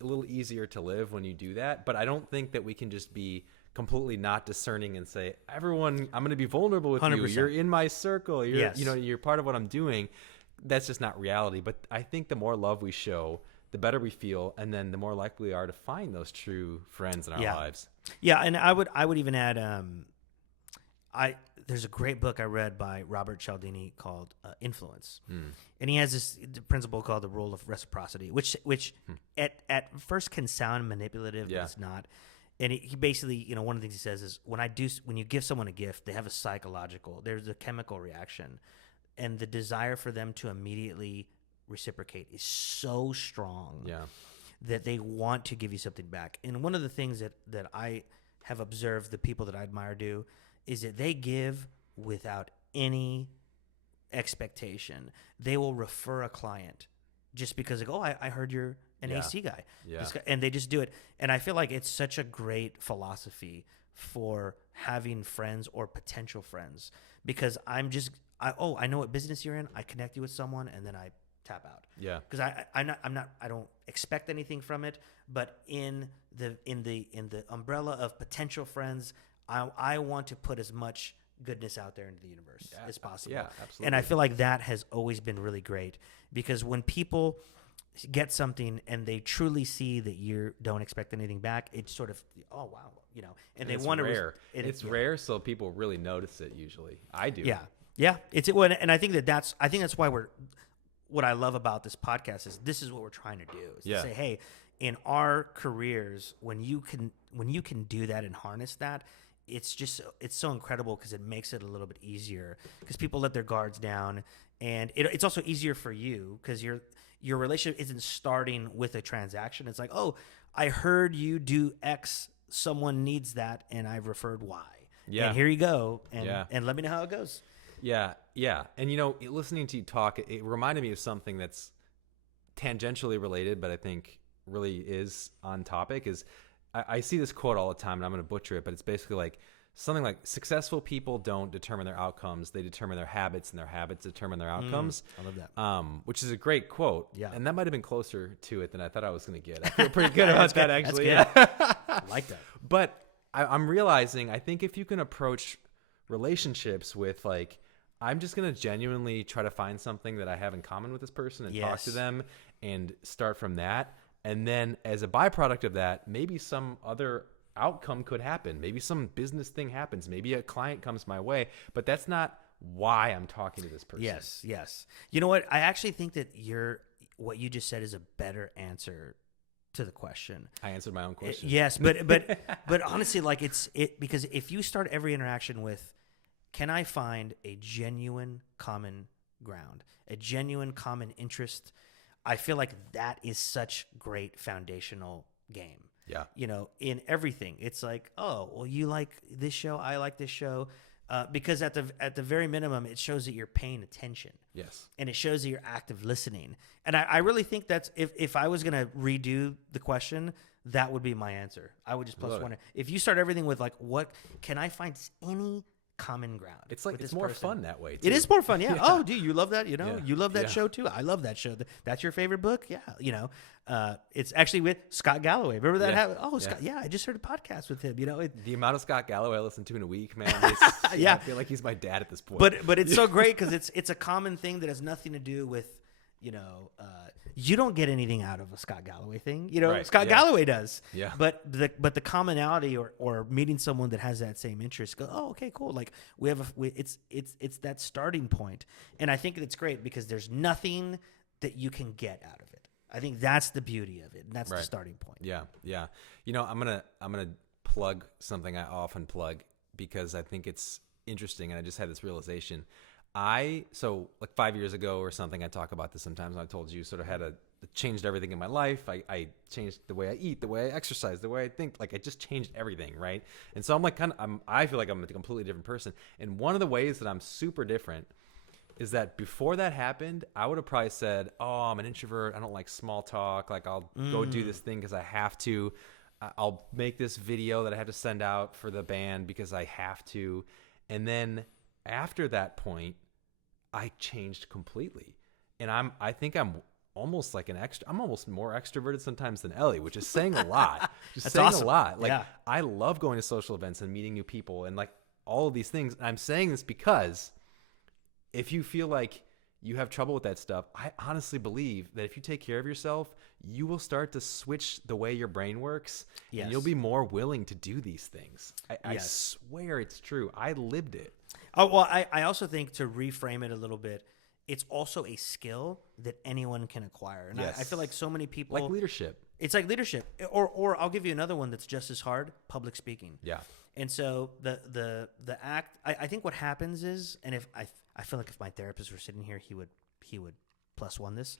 a little easier to live when you do that. But I don't think that we can just be completely not discerning and say, everyone, I'm going to be vulnerable with 100%. you. You're in my circle. You're part of what I'm doing. That's just not reality. But I think the more love we show, the better we feel, and then the more likely we are to find those true friends in our lives. Yeah, and I would even add, there's a great book I read by Robert Cialdini called Influence, and he has this principle called the rule of reciprocity, which at first can sound manipulative, but it's not. And he basically, one of the things he says is when you give someone a gift, they have there's a chemical reaction, and the desire for them to immediately reciprocate is so strong that they want to give you something back. And one of the things that I have observed the people that I admire do is that they give without any expectation. They will refer a client just because they go, I heard you're an AC guy. Yeah. And they just do it. And I feel like it's such a great philosophy for having friends or potential friends, because I know what business you're in. I connect you with someone, and then I tap out. Yeah. Because I don't expect anything from it, but in the umbrella of potential friends, I want to put as much goodness out there into the universe as possible. Yeah, absolutely. And I feel like that has always been really great, because when people get something and they truly see that you don't expect anything back, it's sort of, oh wow, and they want to. Rare. It's rare, so people really notice it. Usually, I do. Yeah. And I think that's why what I love about this podcast is this is what we're trying to do. Is to say, hey, in our careers, when you can do that and harness that, it's so incredible, because it makes it a little bit easier, because people let their guards down, and it's also easier for you, because your relationship isn't starting with a transaction. It's like, oh, I heard you do X, someone needs that, and I've referred Y. Yeah. And here you go, and let me know how it goes. Yeah. And listening to you talk, it reminded me of something that's tangentially related, but I think really is on topic. Is I see this quote all the time, and I'm going to butcher it, but it's basically like something like, successful people don't determine their outcomes, they determine their habits, and their habits determine their outcomes. I love that. Which is a great quote. Yeah. And that might have been closer to it than I thought I was going to get. I feel pretty good about that, actually. That's good. Yeah. I like that. But I'm realizing, I think if you can approach relationships with like, I'm just going to genuinely try to find something that I have in common with this person and talk to them and start from that. And then as a byproduct of that, maybe some other outcome could happen. Maybe some business thing happens. Maybe a client comes my way, but that's not why I'm talking to this person. Yes. You know what? I actually think that what you just said is a better answer to the question. I answered my own question. Yes, but honestly, like because if you start every interaction with, can I find a genuine common ground, a genuine common interest? I feel like that is such great foundational game. Yeah. In everything, it's like, oh, well, you like this show, I like this show, because at the very minimum, it shows that you're paying attention. Yes. And it shows that you're active listening. And I really think that's, if I was going to redo the question, that would be my answer. I would just plus one. If you start everything with like, what can I find any common ground? It's like, it's more fun that way too. It is more fun. Yeah. Oh, dude, you love that? You love that show too? I love that show. That's your favorite book? Yeah. It's actually with Scott Galloway. Remember that happened? Oh, Scott. Yeah. I just heard a podcast with him. The amount of Scott Galloway I listen to in a week, man. Yeah. I feel like he's my dad at this point. But it's so great, because it's a common thing that has nothing to do with you don't get anything out of a Scott Galloway thing. Right, Scott yeah. Galloway does. Yeah. But the commonality or meeting someone that has that same interest, go, oh, okay, cool. Like it's that starting point. And I think it's great because there's nothing that you can get out of it. I think that's the beauty of it. And that's the starting point. Yeah. Yeah. I'm going to plug something I often plug because I think it's interesting. And I just had this realization. So like 5 years ago or something, I talk about this sometimes. And I told you sort of changed everything in my life. I changed the way I eat, the way I exercise, the way I think. Like I just changed everything, right? And so I'm like I feel like I'm a completely different person. And one of the ways that I'm super different is that before that happened, I would have probably said, "Oh, I'm an introvert. I don't like small talk. Like I'll go do this thing because I have to. I'll make this video that I have to send out for the band because I have to." And then after that point, I changed completely. And I think I'm almost like I'm almost more extroverted sometimes than Ellie, which is saying a lot. That's awesome. A lot. Like Yeah. I love going to social events and meeting new people and like all of these things. And I'm saying this because if you feel like you have trouble with that stuff, I honestly believe that if you take care of yourself, you will start to switch the way your brain works. Yes. And you'll be more willing to do these things. I Yes. swear it's true. I lived it. Oh, well, I also think to reframe it a little bit, it's also a skill that anyone can acquire. And Yes. I feel like so many people... Like leadership. It's like leadership. Or I'll give you another one that's just as hard, public speaking. Yeah. And so the act... I think what happens is, and if I feel like if my therapist were sitting here, he would +1 this.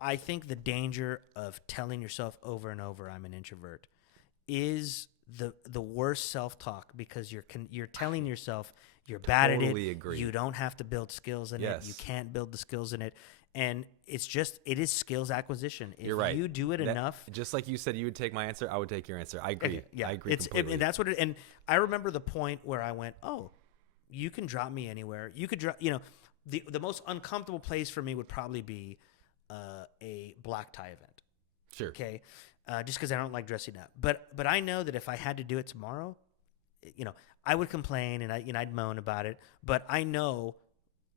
I think the danger of telling yourself over and over, I'm an introvert, is the worst self-talk because you're telling yourself you're bad at it. Totally agree. You don't have to build skills in it. You can't build the skills in it. And it is skills acquisition. If You're right. you do it enough. Just like you said, you would take my answer. I would take your answer. I agree. Yeah, I agree completely. And that's what it. And I remember the point where I went, oh, you can drop me anywhere. You could drop. The most uncomfortable place for me would probably be a black tie event. Sure. Okay. Just because I don't like dressing up. But I know that if I had to do it tomorrow, I would complain and I'd moan about it. But I know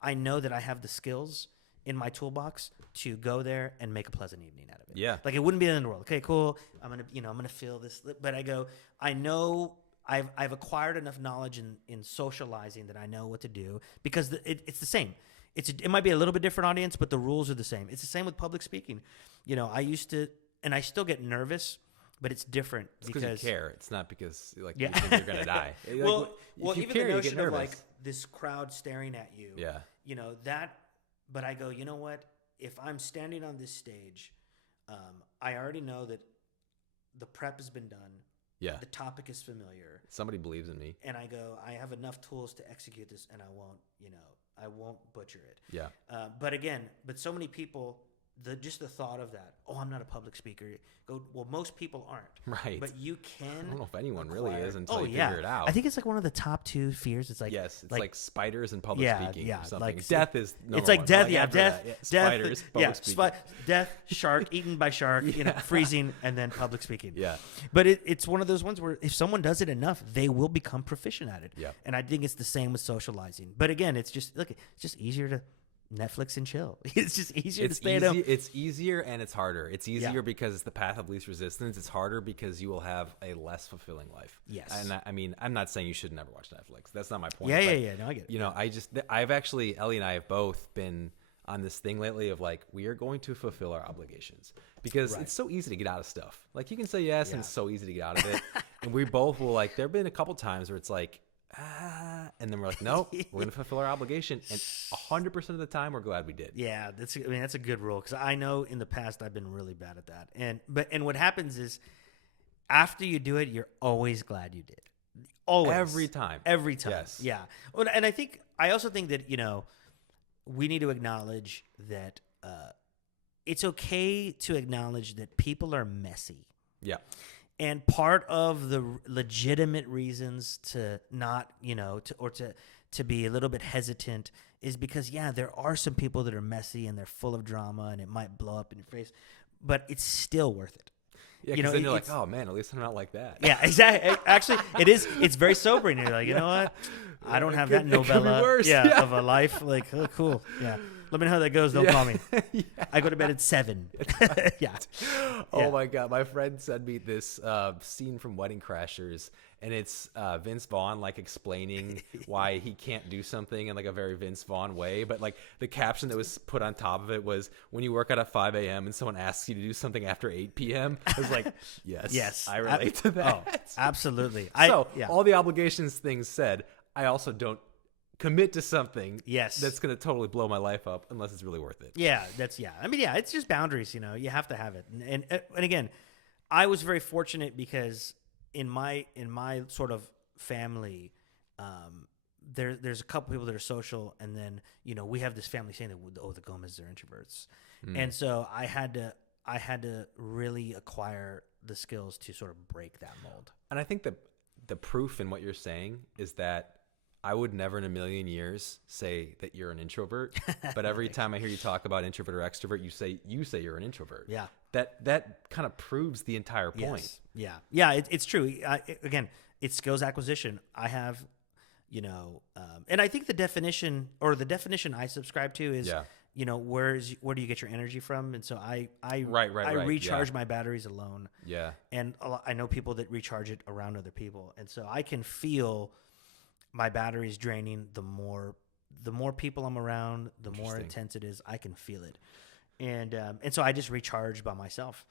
that I have the skills in my toolbox to go there and make a pleasant evening out of it. Yeah. Like it wouldn't be the end of the world. Okay, cool. I'm gonna feel this. But I know I've acquired enough knowledge in socializing that I know what to do because it's the same. It might be a little bit different audience, but the rules are the same. It's the same with public speaking. I used to, and I still get nervous, but it's different because you care. It's not because you think you're gonna die. Well, you even care, the you get notion of nervous. like this crowd staring at you. Yeah. That. But I go, you know what? If I'm standing on this stage, I already know that the prep has been done. Yeah. The topic is familiar. Somebody believes in me. And I go, I have enough tools to execute this, and I won't butcher it. Yeah. But so many people, just the thought of that, oh, I'm not a public speaker. Go, well, most people aren't. Right. But you can. I don't know if anyone really is until Oh, you yeah. figure it out. I think it's like one of the top 2 fears. It's like yes, it's like spiders and public speaking. Yeah, or something. like Death is. It's like one. death. Like Yeah, after death. that, Death. spiders. Public speaking. Death. Shark eaten by shark. Freezing and then public speaking. Yeah. But it's one of those ones where if someone does it enough, they will become proficient at it. Yeah. And I think it's the same with socializing. But again, it's just easier to Netflix and chill. It's just easier to stay at home. It's easier and it's harder. It's easier because it's the path of least resistance. It's harder because you will have a less fulfilling life. Yes. And I'm not saying you should never watch Netflix. That's not my point. Yeah. No, I get it. I've actually, Ellie and I have both been on this thing lately of like, we are going to fulfill our obligations because it's so easy to get out of stuff. Like you can say yes and it's so easy to get out of it. And we both will there have been a couple times where it's like, and then we're like, nope, we're going to fulfill our obligation. And 100% of the time, we're glad we did. Yeah, that's a good rule because I know in the past I've been really bad at that. And what happens is after you do it, you're always glad you did. Always. Every time. Yes. Yeah. Well, and I also think that, we need to acknowledge that it's okay to acknowledge that people are messy. Yeah. And part of the legitimate reasons to not, to be a little bit hesitant is because, there are some people that are messy and they're full of drama and it might blow up in your face, but it's still worth it. Yeah, because then you're like, oh man, at least I'm not like that. Yeah, exactly. Actually, it is. It's very sobering. You're like, you know what? I don't have that novella worse. of a life. Like, oh, cool. Yeah. Let me know how that goes. Don't call me. Yeah. I go to bed at 7. Yeah. Oh my God. My friend sent me this scene from Wedding Crashers, and it's Vince Vaughn like explaining why he can't do something in like a very Vince Vaughn way. But like the caption that was put on top of it was, when you work out at 5 a.m. and someone asks you to do something after 8 p.m. I was like, yes, I relate to that. Oh, absolutely. All the obligations things said, I also don't commit to something that's going to totally blow my life up unless it's really worth it. Yeah, I mean, yeah, it's just boundaries, you have to have it. And again, I was very fortunate because in my sort of family, there's a couple people that are social, and then, we have this family saying that, the Gomez are introverts. And so I had to really acquire the skills to sort of break that mold. And I think that the proof in what you're saying is that I would never in a million years say that you're an introvert, but every time I hear you talk about introvert or extrovert, you say you're an introvert. Yeah. That kind of proves the entire point. Yes. Yeah. It's true. Again, it's skills acquisition. I have, and I think the definition I subscribe to is, where do you get your energy from? And so I recharge my batteries alone. Yeah. And I know people that recharge it around other people. And so I can feel my battery's draining the more people I'm around, the more intense it is. I can feel it. And so I just recharge by myself.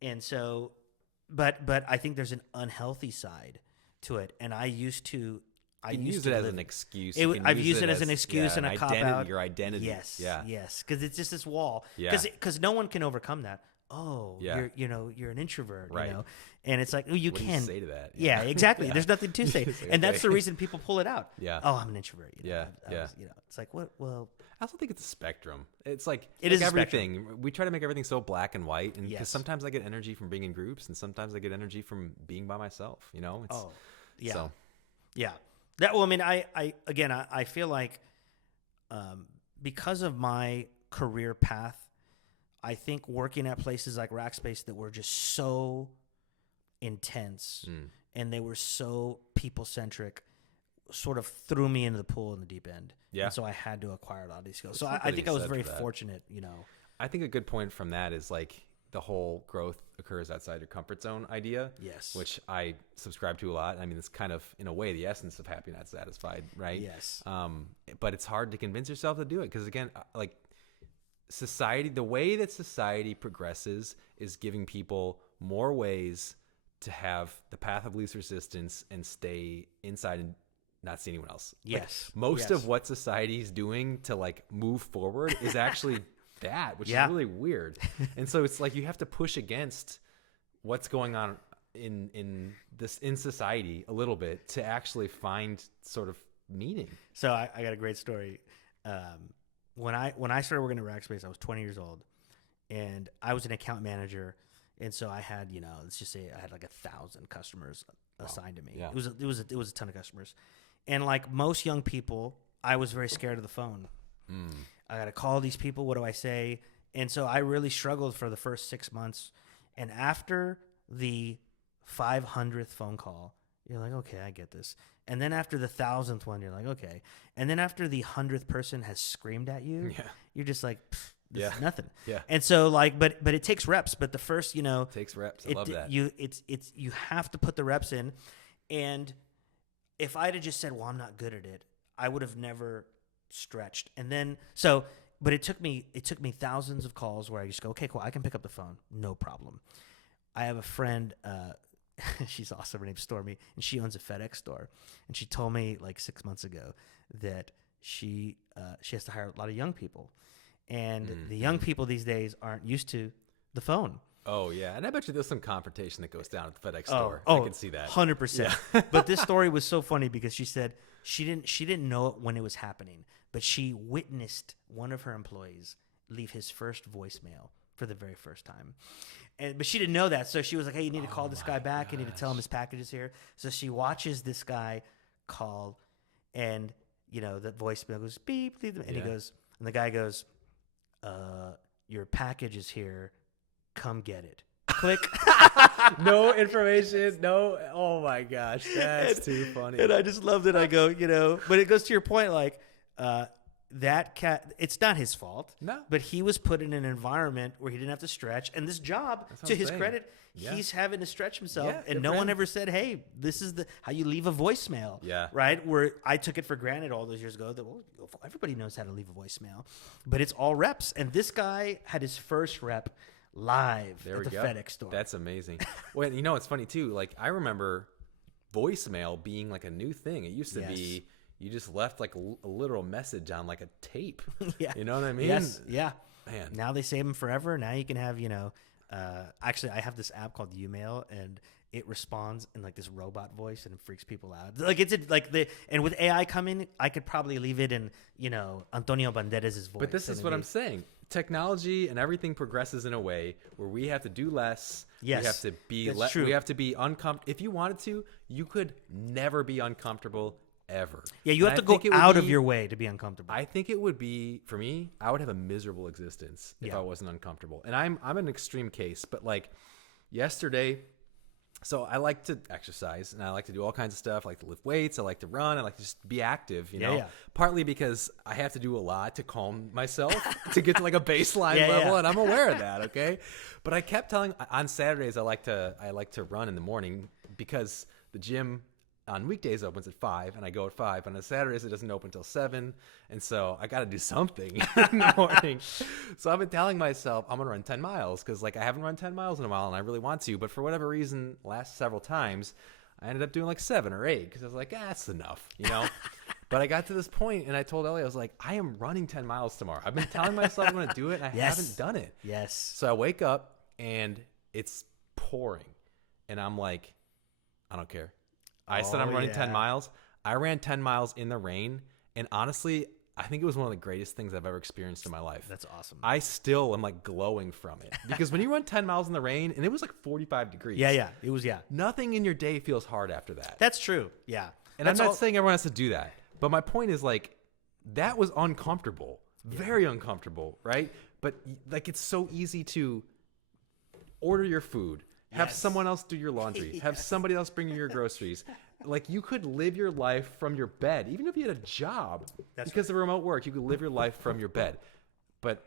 And so, but I think there's an unhealthy side to it. And I used to use it as an excuse. I've used it as an excuse and a cop out. Your identity. Yes. Yeah. Yes. Because it's just this wall. Yeah. Because no one can overcome that. Oh, you're an introvert. Right. And it's like, what can do you say to that? Yeah, exactly. There's nothing to say. Like, and that's the reason people pull it out. Yeah. Oh, I'm an introvert. It's like, what? Well, I also think it's a spectrum. It's like it is everything. Spectrum. We try to make everything so black and white, and because Yes. sometimes I get energy from being in groups, and sometimes I get energy from being by myself. Yeah. So. Yeah. I feel like because of my career path, I think working at places like Rackspace that were just so intense and they were so people-centric sort of threw me into the pool in the deep end. Yeah. And so I had to acquire a lot of these skills. So I think I was very fortunate, I think a good point from that is like the whole growth occurs outside your comfort zone idea. Yes. Which I subscribe to a lot. I mean, it's kind of, in a way, the essence of happy, not satisfied, right? Yes. But it's hard to convince yourself to do it because, again, like, society, the way that society progresses is giving people more ways to have the path of least resistance and stay inside and not see anyone else. Yes. Like, most of what society is doing to like move forward is actually that, which is really weird. And so it's like you have to push against what's going on in society a little bit to actually find sort of meaning. So I got a great story. When I started working at Rackspace, I was 20 years old, and I was an account manager, and so I had, let's just say I had like 1,000 customers assigned to me. Yeah. It was a ton of customers, and like most young people, I was very scared of the phone. I got to call these people. What do I say? And so I really struggled for the first 6 months, and after the 500th phone call, you're like, okay, I get this. And then after the 1,000th one, you're like, okay. And then after the 100th person has screamed at you, you're just like, this is nothing. Yeah. And so like, but it takes reps. But the first, it takes reps. I love that. You have to put the reps in. And if I'd have just said, well, I'm not good at it, I would have never stretched. And then but it took me thousands of calls where I just go, okay, cool, I can pick up the phone, no problem. I have a friend. She's awesome. Her name's Stormy, and she owns a FedEx store. And she told me like 6 months ago that she has to hire a lot of young people, and the young people these days aren't used to the phone. Oh yeah, and I bet you there's some confrontation that goes down at the FedEx store. I can see that 100%. But this story was so funny because she said she didn't know it when it was happening, but she witnessed one of her employees leave his first voicemail for the very first time. But she didn't know that, so she was like, hey, you need to call this guy back. You need to tell him his package is here. So she watches this guy call, and, the voicemail goes, beep, leave them. And he goes, and the guy goes, your package is here. Come get it. Click. No information. No. Oh, my gosh. That's too funny. And I just loved it. I go, but it goes to your point, like, that cat, it's not his fault. No. But he was put in an environment where he didn't have to stretch. And this job, That's what to I'm his saying. credit, Yeah. he's having to stretch himself. Yeah, and good no for one him. ever said, hey, this is how you leave a voicemail. Yeah. Right? Where I took it for granted all those years ago that, well, everybody knows how to leave a voicemail. But it's all reps. And this guy had his first rep live There at we the go. FedEx store. That's amazing. Well, it's funny too. Like I remember voicemail being like a new thing. It used to be you just left like a literal message on like a tape. Yeah. You know what I mean? Yes. Yeah. Man. Now they save them forever. Now you can have, actually I have this app called Umail, and it responds in like this robot voice, and it freaks people out. Like and with AI coming, I could probably leave it in, Antonio Banderas' voice. But this is what I'm saying. Technology and everything progresses in a way where we have to do less. Yes, we have to be that's true. We have to be uncomfortable. If you wanted to, you could never be uncomfortable ever. Yeah, you have to go out of your way to be uncomfortable. I think it would be, for me, I would have a miserable existence if I wasn't uncomfortable. And I'm an extreme case, but like yesterday, so I like to exercise and I like to do all kinds of stuff. I like to lift weights. I like to run. I like to just be active, Yeah. partly because I have to do a lot to calm myself to get to like a baseline Yeah, level. yeah. And I'm aware of that. Okay. But I kept telling on Saturdays, I like to run in the morning because the gym on weekdays opens at 5 and I go at 5. And on Saturdays, it doesn't open until 7. And so I got to do something in the morning. So I've been telling myself I'm going to run 10 miles because like I haven't run 10 miles in a while and I really want to. But for whatever reason, last several times, I ended up doing like 7 or 8 because I was like, that's enough, But I got to this point and I told Ellie, I was like, I am running 10 miles tomorrow. I've been telling myself I'm going to do it and I haven't done it. Yes. So I wake up and it's pouring and I'm like, I don't care. I said I'm running 10 miles. I ran 10 miles in the rain. And honestly, I think it was one of the greatest things I've ever experienced in my life. That's awesome. I still am like glowing from it. Because when you run 10 miles in the rain, and it was like 45 degrees. Yeah. It was, Nothing in your day feels hard after that. That's true. Yeah. And I'm not saying everyone has to do that. But my point is like, that was uncomfortable. Very uncomfortable, right? But like, it's so easy to order your food. Have someone else do your laundry. Have somebody else bring you your groceries. Like you could live your life from your bed, even if you had a job. Because of remote work, you could live your life from your bed. But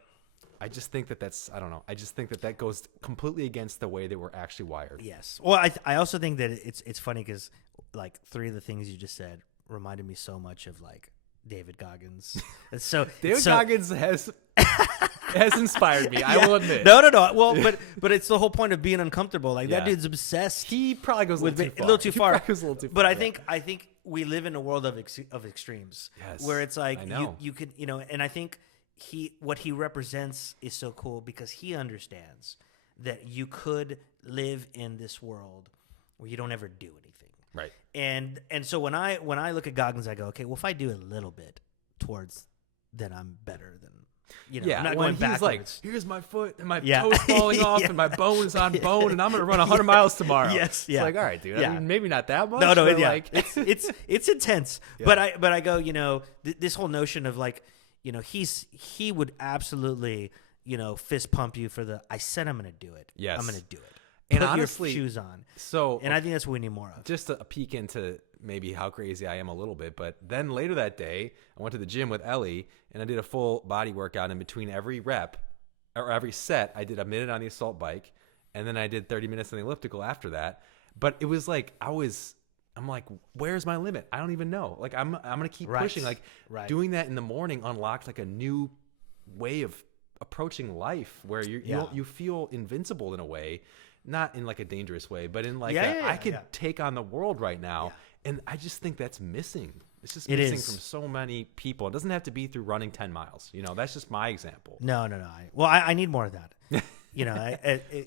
I just think I don't know. I just think that goes completely against the way that we're actually wired. Yes. Well, I also think that it's funny because like 3 of the things you just said reminded me so much of like David Goggins. David Goggins has inspired me. I will admit. No. Well, but it's the whole point of being uncomfortable. Like that dude's obsessed. He probably goes a little too far. He probably goes a little too far. But I think we live in a world of extremes. Yes, where it's like know. you could and I think what he represents is so cool because he understands that you could live in this world where you don't ever do anything. Right. And so when I look at Goggins, I go, okay, well if I do a little bit towards, then I'm better than. I'm not going he's backwards. like, here's my foot and my toe's falling off and my bone is on bone and I'm going to run 100 miles tomorrow. Yes, It's like, all right, dude. Yeah. I mean, maybe not that much. No, but yeah. like, it's intense. Yeah. But I go, this whole notion of like, he would absolutely, fist pump you for I said I'm going to do it. Yes. I'm going to do it. And Put honestly, your shoes on. So, and I think that's what we need more of. Just a peek into maybe how crazy I am a little bit. But then later that day, I went to the gym with Ellie and I did a full body workout in between every rep or every set. I did a minute on the assault bike and then I did 30 minutes on the elliptical after that. But it was like, I'm like, where's my limit? I don't even know. Like, I'm going to keep pushing. Like doing that in the morning unlocked like a new way of approaching life where you feel invincible in a way. Not in like a dangerous way, but in like I could take on the world right now. Yeah. And I just think that's missing. It's just missing from so many people. It doesn't have to be through running 10 miles. That's just my example. No. I need more of that.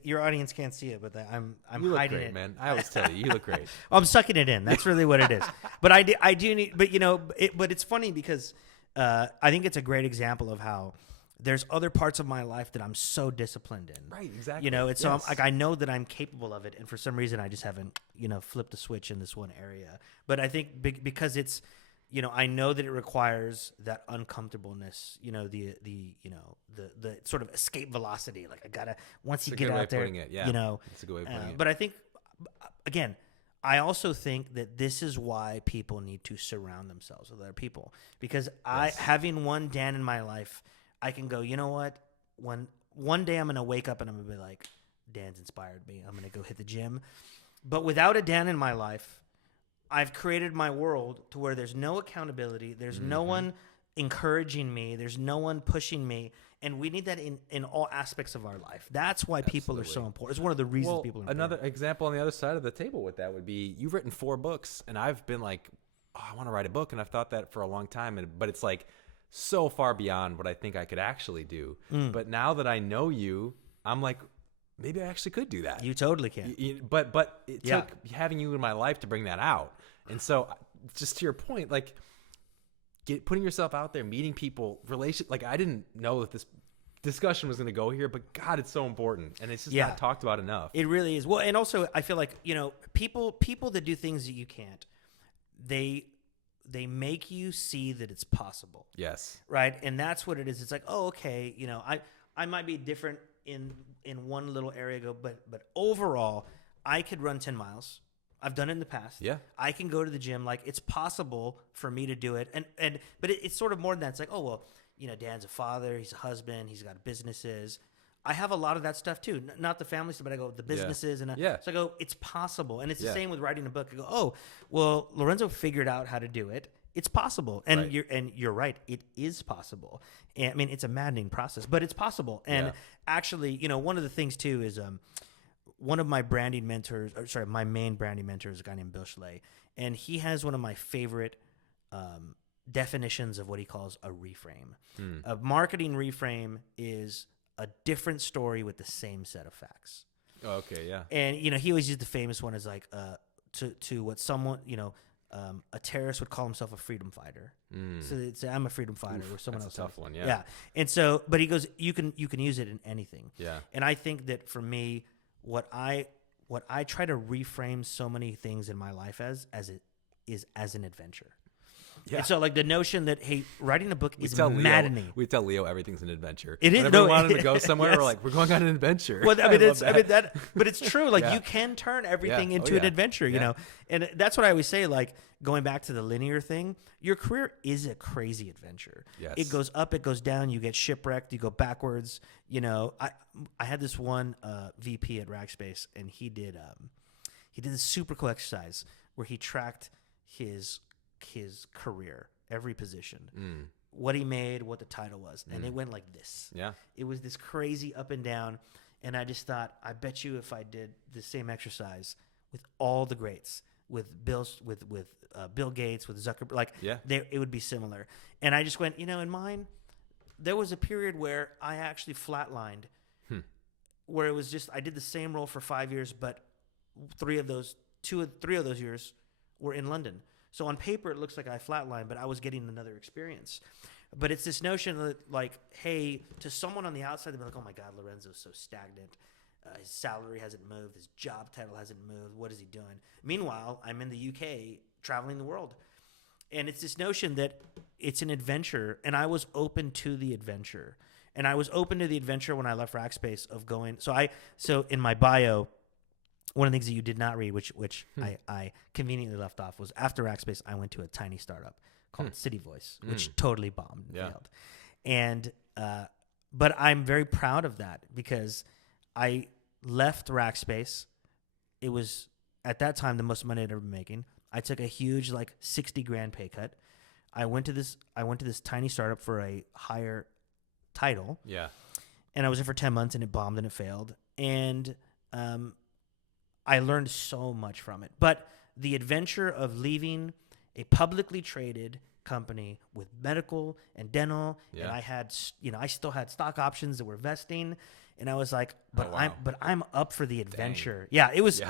Your audience can't see it, but I'm you look hiding great, it. Man. I always tell you look great. I'm sucking it in. That's really what it is. But I do need, but it's funny because I think it's a great example of how there's other parts of my life that I'm so disciplined in. Right, exactly. It's so I know that I'm capable of it, and for some reason I just haven't, flipped a switch in this one area. But I think because it's, I know that it requires that uncomfortableness, the sort of escape velocity. Like I gotta once you get out there, it's a good way of putting it. But I think again, I also think that this is why people need to surround themselves with other people, because having one Dan in my life, I can go, you know what? One day I'm going to wake up and I'm going to be like, Dan's inspired me. I'm going to go hit the gym. But without a Dan in my life, I've created my world to where there's no accountability. There's no one encouraging me. There's no one pushing me. And we need that in all aspects of our life. That's why people are so important. It's one of the reasons people are important. Another example on the other side of the table with that would be you've written 4 books, and I've been like, oh, I want to write a book, and I've thought that for a long time. But it's like so far beyond what I think I could actually do. But now that I know you, I'm like, maybe I actually could do that. You totally can. But it took having you in my life to bring that out. And so just to your point, like putting yourself out there, meeting people, like I didn't know that this discussion was going to go here, but God, it's so important. And it's just not talked about enough. It really is. Well, and also I feel like, people that do things that you can't, they make you see that it's possible. Yes. Right. And that's what it is. It's like, oh, okay. I might be different in one little area, but overall I could run 10 miles. I've done it in the past. Yeah. I can go to the gym. Like, it's possible for me to do it. But it's sort of more than that. It's like, oh, well, Dan's a father. He's a husband. He's got businesses. I have a lot of that stuff too. Not the family stuff, but I go, the businesses. So I go, it's possible. And it's the same with writing a book. I go, oh, well, Lorenzo figured out how to do it. It's possible. And you're right. It is possible. And I mean, it's a maddening process, but it's possible. And actually, one of the things too is, one of my branding mentors, my main branding mentor is a guy named Bill Schley, and he has one of my favorite definitions of what he calls a reframe. A marketing reframe is a different story with the same set of facts. Oh, okay, yeah. And he always used the famous one as like to what someone a terrorist would call himself a freedom fighter. So they'd say, I'm a freedom fighter, or someone else. That's a tough one, yeah. Yeah, and so, but he goes, you can use it in anything. Yeah, and I think that for me, what I try to reframe so many things in my life as an adventure. Yeah. And so, like, the notion that, hey, writing a book is maddening. We tell Leo everything's an adventure. It is. Whenever we want him to go somewhere, we're like, we're going on an adventure. Well, but it's true. Like, you can turn everything into an adventure, you know? And that's what I always say, like, going back to the linear thing, your career is a crazy adventure. Yes. It goes up, it goes down, you get shipwrecked, you go backwards. I had this one VP at Rackspace, and he did this super cool exercise where he tracked his career, every position, what he made, what the title was, and it went like this. Yeah, it was this crazy up and down, and I just thought, I bet you if I did the same exercise with all the greats, with Bill Gates, with Zuckerberg, like it would be similar. And I just went, in mine, there was a period where I actually flatlined, where it was just I did the same role for 5 years, but 3 of those years were in London. So on paper, it looks like I flatlined, but I was getting another experience. But it's this notion that, like, hey, to someone on the outside, they'll be like, oh, my God, Lorenzo's so stagnant. His salary hasn't moved. His job title hasn't moved. What is he doing? Meanwhile, I'm in the UK traveling the world. And it's this notion that it's an adventure, and I was open to the adventure. And I was open to the adventure when I left Rackspace of going. So in my bio, one of the things that you did not read, which I conveniently left off, was after Rackspace, I went to a tiny startup called City Voice, which totally bombed and failed. And but I'm very proud of that because I left Rackspace. It was at that time the most money I'd ever been making. I took a huge like $60,000 pay cut. I went to this tiny startup for a higher title. Yeah. And I was there for 10 months and it bombed and it failed. And I learned so much from it. But the adventure of leaving a publicly traded company with medical and dental, and I had, I still had stock options that were vesting, and I was like, I'm up for the adventure. Dang. Yeah, it was,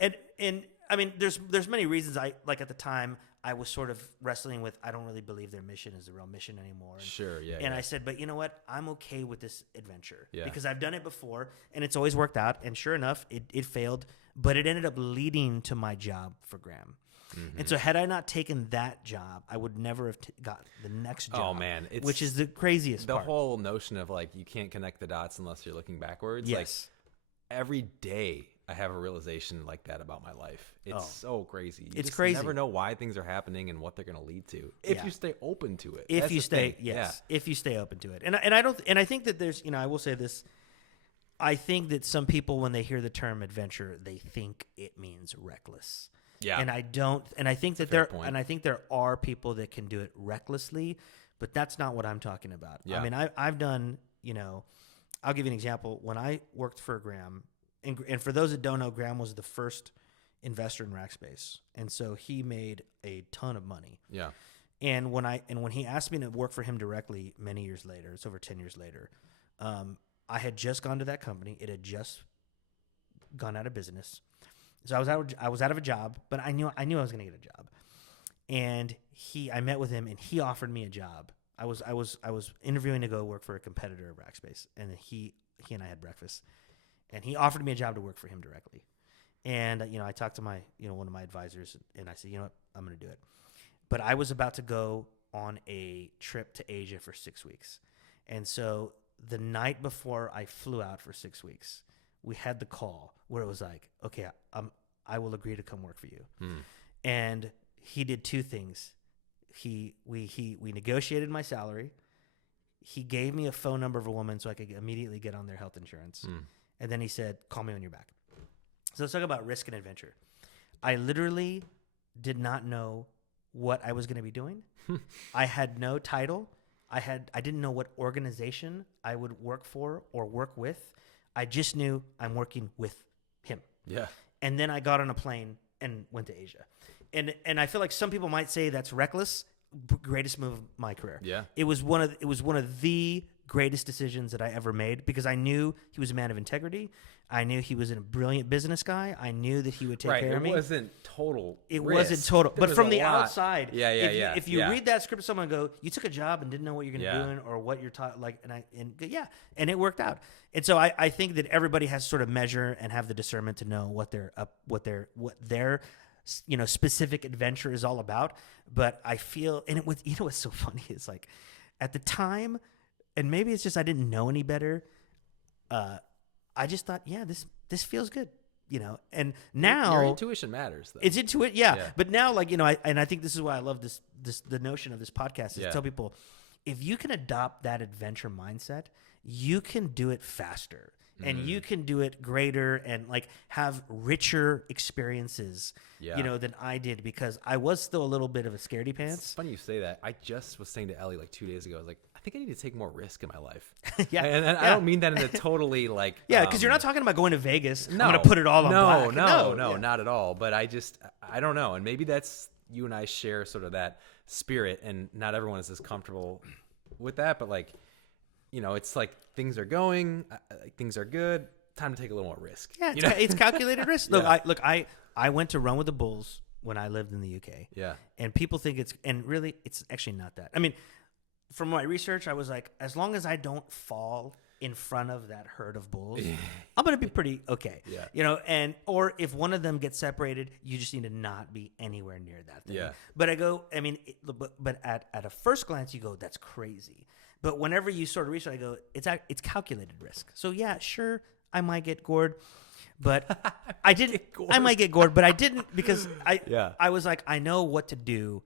and I mean, there's many reasons. I like at the time I was sort of wrestling with, I don't really believe their mission is the real mission anymore. And, sure, yeah. And I said, but you know what? I'm okay with this adventure because I've done it before, and it's always worked out. And sure enough, it failed, but it ended up leading to my job for Graham. Mm-hmm. And so had I not taken that job, I would never have got the next job. Oh, man. Which is the craziest part. The whole notion of, like, you can't connect the dots unless you're looking backwards. Yes. Like, every day I have a realization like that about my life. It's so crazy. You It's just crazy. never know why things are happening and what they're going to lead to if you stay open to it. If That's you the stay, thing. yes, if you stay open to it. And I think that there's, I will say this. I think that some people, when they hear the term adventure, they think it means reckless. Yeah. And I don't. And I think that I think there are people that can do it recklessly, but that's not what I'm talking about. Yeah. I mean, I've done. I'll give you an example. When I worked for Graham, and for those that don't know, Graham was the first investor in Rackspace, and so he made a ton of money. Yeah. And when he asked me to work for him directly many years later, it's over 10 years later, I had just gone to that company. It had just gone out of business. So I was out of a job, but I knew I was going to get a job. And I met with him, and he offered me a job. I was interviewing to go work for a competitor of Rackspace, and he and I had breakfast, and he offered me a job to work for him directly. And I talked to my one of my advisors, and I said, you know what, I'm going to do it. But I was about to go on a trip to Asia for 6 weeks, and so the night before I flew out for 6 weeks, we had the call where it was like, okay, I will agree to come work for you. And he did two things. We negotiated my salary. He gave me a phone number of a woman so I could immediately get on their health insurance. And then he said, call me when you're back. So let's talk about risk and adventure. I literally did not know what I was going to be doing. I had no title. I didn't know what organization I would work for or work with. I just knew I'm working with him. Yeah. And then I got on a plane and went to Asia. And I feel like some people might say that's reckless. Greatest move of my career. Yeah. It was one of the greatest decisions that I ever made because I knew he was a man of integrity. I knew he was a brilliant business guy. I knew that he would take care of me. It wasn't total. It risk. wasn't total. But from the outside, if you yeah. read that script, someone go, you took a job and didn't know what you're going to do or what you're taught, and it worked out. And so I think that everybody has to sort of measure and have the discernment to know what their specific adventure is all about. But I feel, and what's so funny is like at the time, and maybe it's just I didn't know any better. I just thought, this feels good, And now your intuition matters, though. It's intuition, yeah. But now, I think this is why I love the notion of this podcast is to tell people, if you can adopt that adventure mindset, you can do it faster. And you can do it greater and have richer experiences, than I did because I was still a little bit of a scaredy pants. It's funny you say that. I just was saying to Ellie 2 days ago, I was like, I think I need to take more risk in my life. And I don't mean that in a totally because you're not talking about going to Vegas. No, I'm going to put it all on black. No, not at all. But I don't know. And maybe that's you and I share sort of that spirit, and not everyone is as comfortable with that. But it's like things are going, things are good. Time to take a little more risk. Yeah, it's calculated risk. I went to run with the Bulls when I lived in the UK. Yeah, and people think it's actually not that. I mean, from my research, I was like, as long as I don't fall in front of that herd of bulls, I'm gonna be pretty okay. Yeah, or if one of them gets separated, you just need to not be anywhere near that thing. Yeah, but but at a first glance, you go, that's crazy. But whenever you sort of research, I go, it's calculated risk. So yeah, sure, I might get gored, but I didn't. I might get gored, but I didn't because I was like, I know what to do.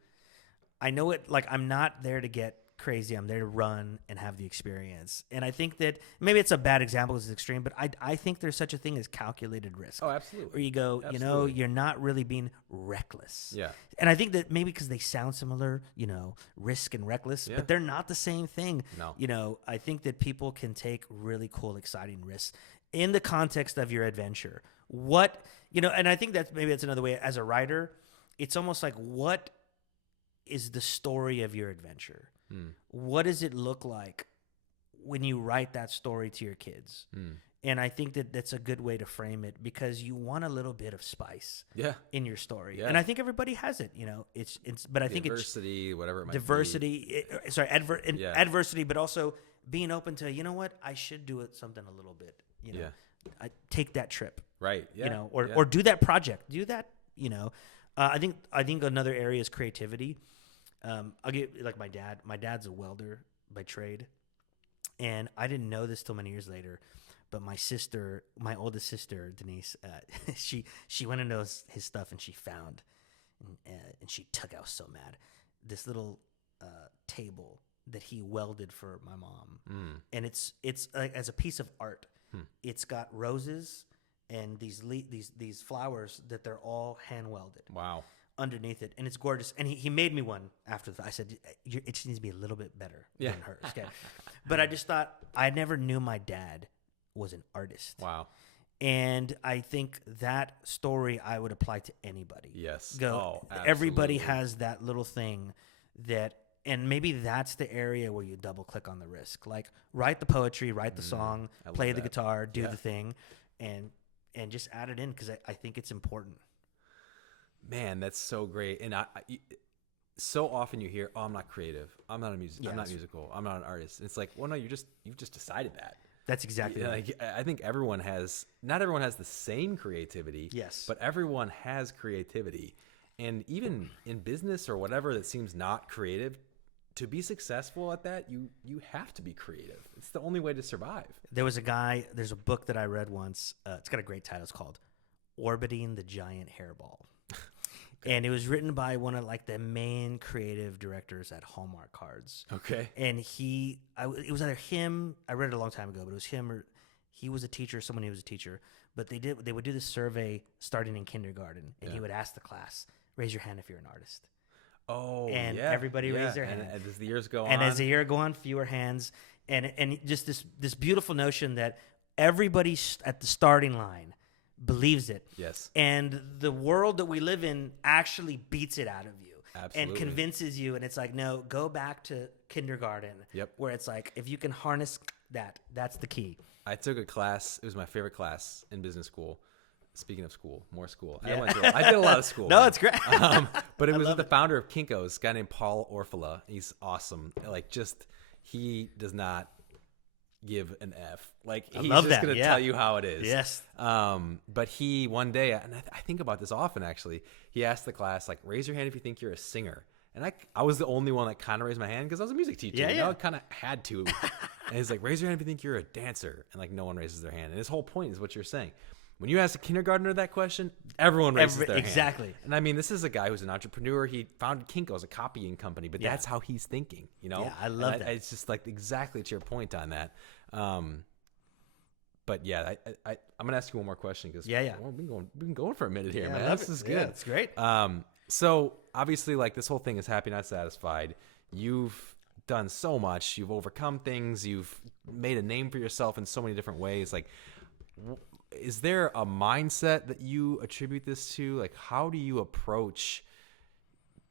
I know it. I'm not there to get crazy. I'm there to run and have the experience. And I think that maybe it's a bad example because it's extreme, but I think there's such a thing as calculated risk. Oh, absolutely. Where you go, you're not really being reckless. Yeah. And I think that maybe because they sound similar, risk and reckless, but they're not the same thing. No. I think that people can take really cool, exciting risks in the context of your adventure. And I think that's another way as a writer, it's almost like, what is the story of your adventure? What does it look like when you write that story to your kids? And I think that that's a good way to frame it because you want a little bit of spice in your story. Yeah. And I think everybody has it, but I think it's diversity, whatever it might be. Adversity, but also being open to, what, I should do something a little bit, I take that trip. Right. Yeah. Or do that project, I think another area is creativity. I'll get my dad. My dad's a welder by trade, and I didn't know this till many years later. But my sister, my oldest sister, Denise, she went into his stuff and she found, and she took. I was so mad. This little table that he welded for my mom, and it's like as a piece of art. It's got roses and these flowers that they're all hand welded. Wow. Underneath it, and it's gorgeous. And he made me one after I said it just needs to be a little bit better than hers. Okay. But I just thought, I never knew my dad was an artist. Wow. And I think that story I would apply to anybody. Yes. Everybody has that little thing that, and maybe that's the area where you double click on the risk. Like, write the poetry, write the song, play the guitar, do the thing, and just add it in, because I think it's important. Man, that's so great. And so often you hear, "Oh, I'm not creative. I'm not I'm not musical. I'm not an artist." It's like, well, no, you've just decided that. That's exactly right. Like, I think not everyone has the same creativity. Yes. But everyone has creativity. And even in business or whatever that seems not creative, to be successful at that, you have to be creative. It's the only way to survive. There's a book that I read once. It's got a great title. It's called Orbiting the Giant Hairball. Okay. And it was written by one of like the main creative directors at Hallmark Cards. Okay. And it was either him, I read it a long time ago, but it was him, or he was a teacher, someone who was a teacher. But they would do this survey starting in kindergarten, and he would ask the class, raise your hand if you're an artist. Oh, and everybody raised their hand. And as the years go on. And as the year go on, fewer hands. And just this beautiful notion that everybody at the starting line believes it. Yes. And the world that we live in actually beats it out of you. Absolutely. And convinces you. And it's like, no, go back to kindergarten. Yep. Where it's like, if you can harness that's the key. I took a class. It was my favorite class in business school. Speaking of school, more school. Yeah. I did a lot of school. No, it's great. But it was with the founder of Kinko's, this guy named Paul Orfila. He's awesome. Like, he does not give an F. Like, he's just going to tell you how it is. Yes. But he one day, and I think about this often actually, he asked the class, like, raise your hand if you think you're a singer. And I was the only one that kind of raised my hand because I was a music teacher. Yeah, I kind of had to. And he's like, raise your hand if you think you're a dancer. And like, no one raises their hand. And his whole point is what you're saying. When you ask a kindergartner that question, everyone raises their hand. Exactly. And I mean, this is a guy who's an entrepreneur. He founded Kinko's, a copying company, but that's how he's thinking, you know? Yeah, I love that. It's just like exactly to your point on that. But yeah, I'm going to ask you one more question because well, we've been going for a minute here, man. This is good. Yeah, it's great. So obviously, like, this whole thing is happy, not satisfied. You've done so much. You've overcome things. You've made a name for yourself in so many different ways. Like, is there a mindset that you attribute this to? Like, how do you approach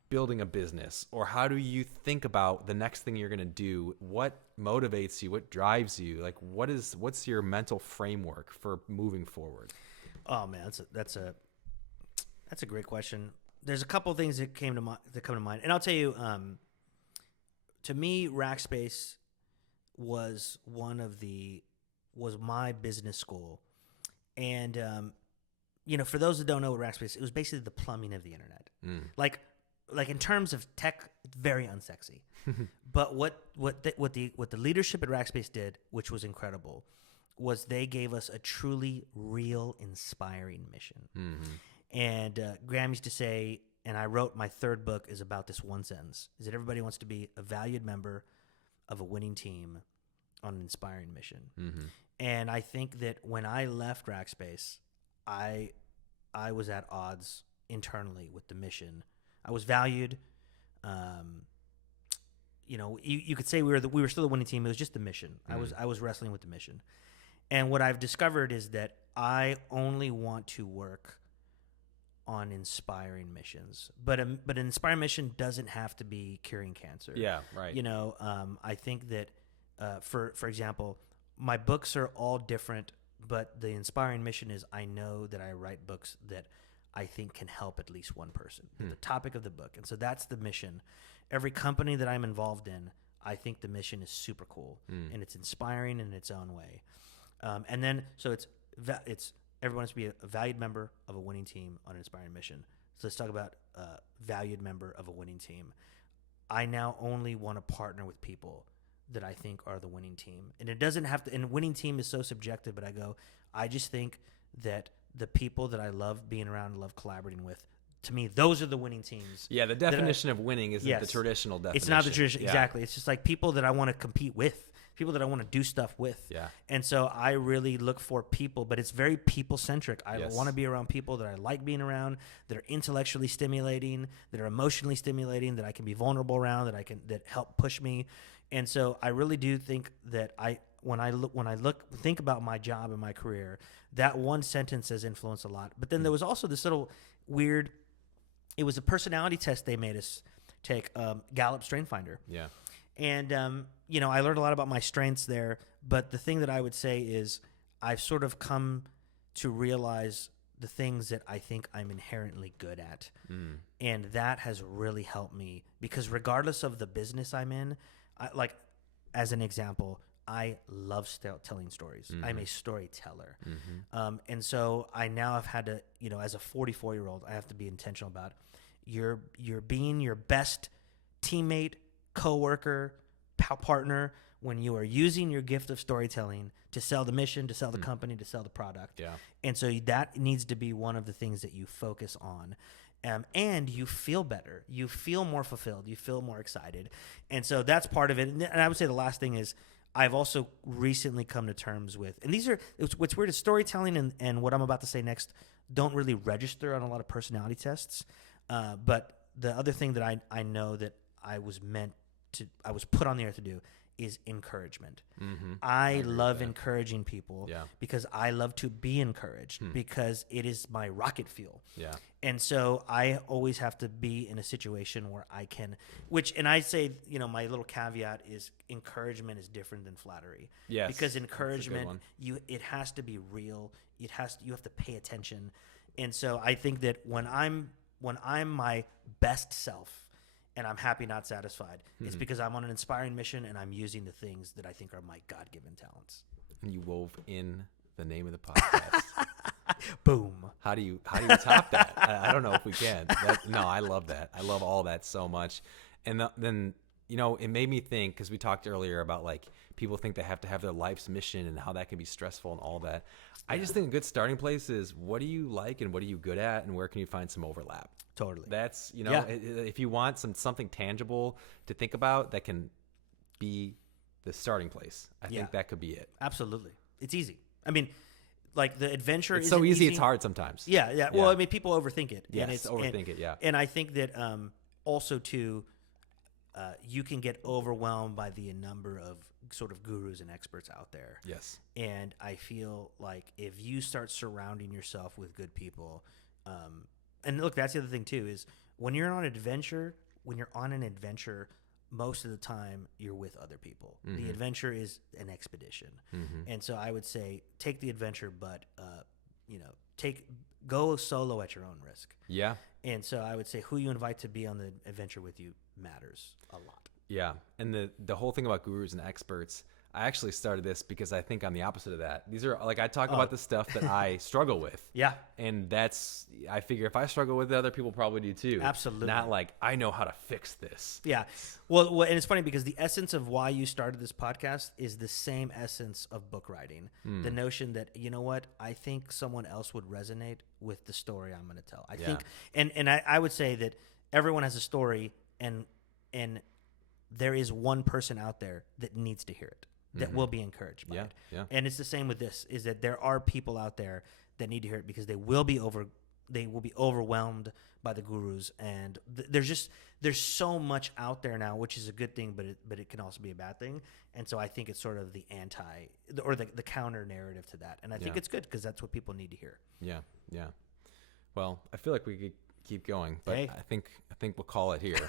building a business, or how do you think about the next thing you're going to do? What motivates you? What drives you? Like, what's your mental framework for moving forward? Oh man, that's a great question. There's a couple of things that come to mind, and I'll tell you. To me, Rackspace was my business school. And, for those that don't know what Rackspace, it was basically the plumbing of the internet. Like in terms of tech, very unsexy. But what the leadership at Rackspace did, which was incredible, was they gave us a truly real, inspiring mission. And Graham used to say, and I wrote my third book is about this one sentence, is that everybody wants to be a valued member of a winning team on an inspiring mission. And I think that when I left Rackspace, I was at odds internally with the mission. I was valued. You could say we were still the winning team. It was just the mission. I was wrestling with the mission. And what I've discovered is that I only want to work on inspiring missions. But an inspiring mission doesn't have to be curing cancer. Yeah, right. I think that for example, my books are all different, but the inspiring mission is I know that I write books that I think can help at least one person. The topic of the book. And so that's the mission. Every company that I'm involved in, I think the mission is super cool and it's inspiring in its own way. And then, so it's everyone has to be a valued member of a winning team on an inspiring mission. So let's talk about valued member of a winning team. I now only want to partner with people that I think are the winning team. And it doesn't have to, and winning team is so subjective, but I just think that the people that I love being around and love collaborating with, to me, those are the winning teams. Yeah, the definition of winning isn't the traditional definition. It's not the tradition, exactly. It's just like people that I want to compete with, people that I want to do stuff with. Yeah. And so I really look for people, but it's very people-centric. I want to be around people that I like being around, that are intellectually stimulating, that are emotionally stimulating, that I can be vulnerable around, that help push me. And so I really do think that when I think about my job and my career, that one sentence has influenced a lot. But then there was also this little weird, it was a personality test they made us take, Gallup Strength Finder. Yeah. And, I learned a lot about my strengths there. But the thing that I would say is I've sort of come to realize the things that I think I'm inherently good at. And that has really helped me, because regardless of the business I'm in, as an example, I love telling stories. I'm a storyteller. And so I now have had to, as a 44-year-old, I have to be intentional about you're being your best teammate, coworker, partner when you are using your gift of storytelling to sell the mission, to sell the company, to sell the product. Yeah. And so that needs to be one of the things that you focus on. And you feel better. You feel more fulfilled. You feel more excited. And so that's part of it. And I would say the last thing is I've also recently come to terms with, and what's weird is storytelling and what I'm about to say next don't really register on a lot of personality tests. But the other thing that I know that I was put on the earth to do is encouragement. I love encouraging people because I love to be encouraged because it is my rocket fuel. Yeah. And so I always have to be in a situation where I can, and I say, my little caveat is encouragement is different than flattery. Yes. Because encouragement, it has to be real. You have to pay attention. And so I think that when I'm my best self, and I'm happy, not satisfied, it's because I'm on an inspiring mission and I'm using the things that I think are my God-given talents. And you wove in the name of the podcast. Boom. How do you top that? I don't know if we can. No, I love that. I love all that so much. And then, it made me think, because we talked earlier about people think they have to have their life's mission and how that can be stressful and all that. I just think a good starting place is what do you like and what are you good at and where can you find some overlap? Totally. That's, if you want something tangible to think about that can be the starting place, I think that could be it. Absolutely. It's easy. I mean, the adventure it's isn't so easy, it's hard sometimes. Yeah. Well, I mean, people overthink it. Yes, overthink it, yeah. And I think that also, too, you can get overwhelmed by the number of sort of gurus and experts out there. Yes. And I feel like if you start surrounding yourself with good people, and look, that's the other thing too, is when you're on an adventure, most of the time you're with other people. The adventure is an expedition. And so I would say take the adventure, but, go solo at your own risk. Yeah. And so I would say who you invite to be on the adventure with you matters a lot. Yeah. And the whole thing about gurus and experts, I actually started this because I think I'm the opposite of that. These are I talk about the stuff that I struggle with. Yeah. And I figure if I struggle with it, other people probably do too. Absolutely. Not I know how to fix this. Yeah. Well, and it's funny because the essence of why you started this podcast is the same essence of book writing. The notion that, I think someone else would resonate with the story I'm going to tell. I think, and I would say that everyone has a story and there is one person out there that needs to hear it. That will be encouraged by it. Yeah. And it's the same with this, is that there are people out there that need to hear it because they will be overwhelmed by the gurus. And there's so much out there now, which is a good thing, but it can also be a bad thing. And so I think it's sort of the the counter narrative to that. And I think it's good because that's what people need to hear. Yeah. Yeah. Well, I feel like we could keep going, but I think we'll call it here.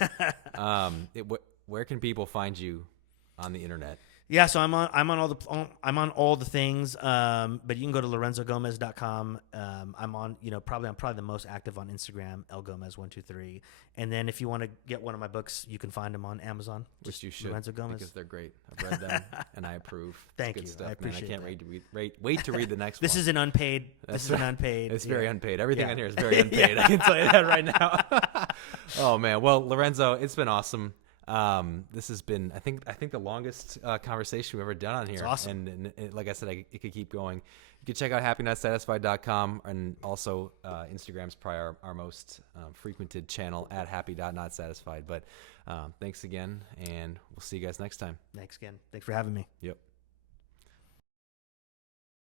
Where can people find you on the internet? Yeah, so I'm on all the things, but you can go to LorenzoGomez.com. I'm probably the most active on Instagram, LGomez123. And then if you want to get one of my books, you can find them on Amazon. Which you should, Lorenzo Gomez, because they're great. I've read them and I approve. Thank you. Stuff, I appreciate man. I can't wait to read the next one. This is an unpaid. This is an unpaid. It's very unpaid. Everything on here is very unpaid. I can tell you that right now. Oh man, well, Lorenzo, it's been awesome. This has been, I think the longest conversation we've ever done on here. It's awesome. And like I said, it could keep going. You can check out happynotsatisfied.com, and also Instagram's probably our most frequented channel at happy.notsatisfied. But thanks again, and we'll see you guys next time. Thanks again. Thanks for having me. Yep.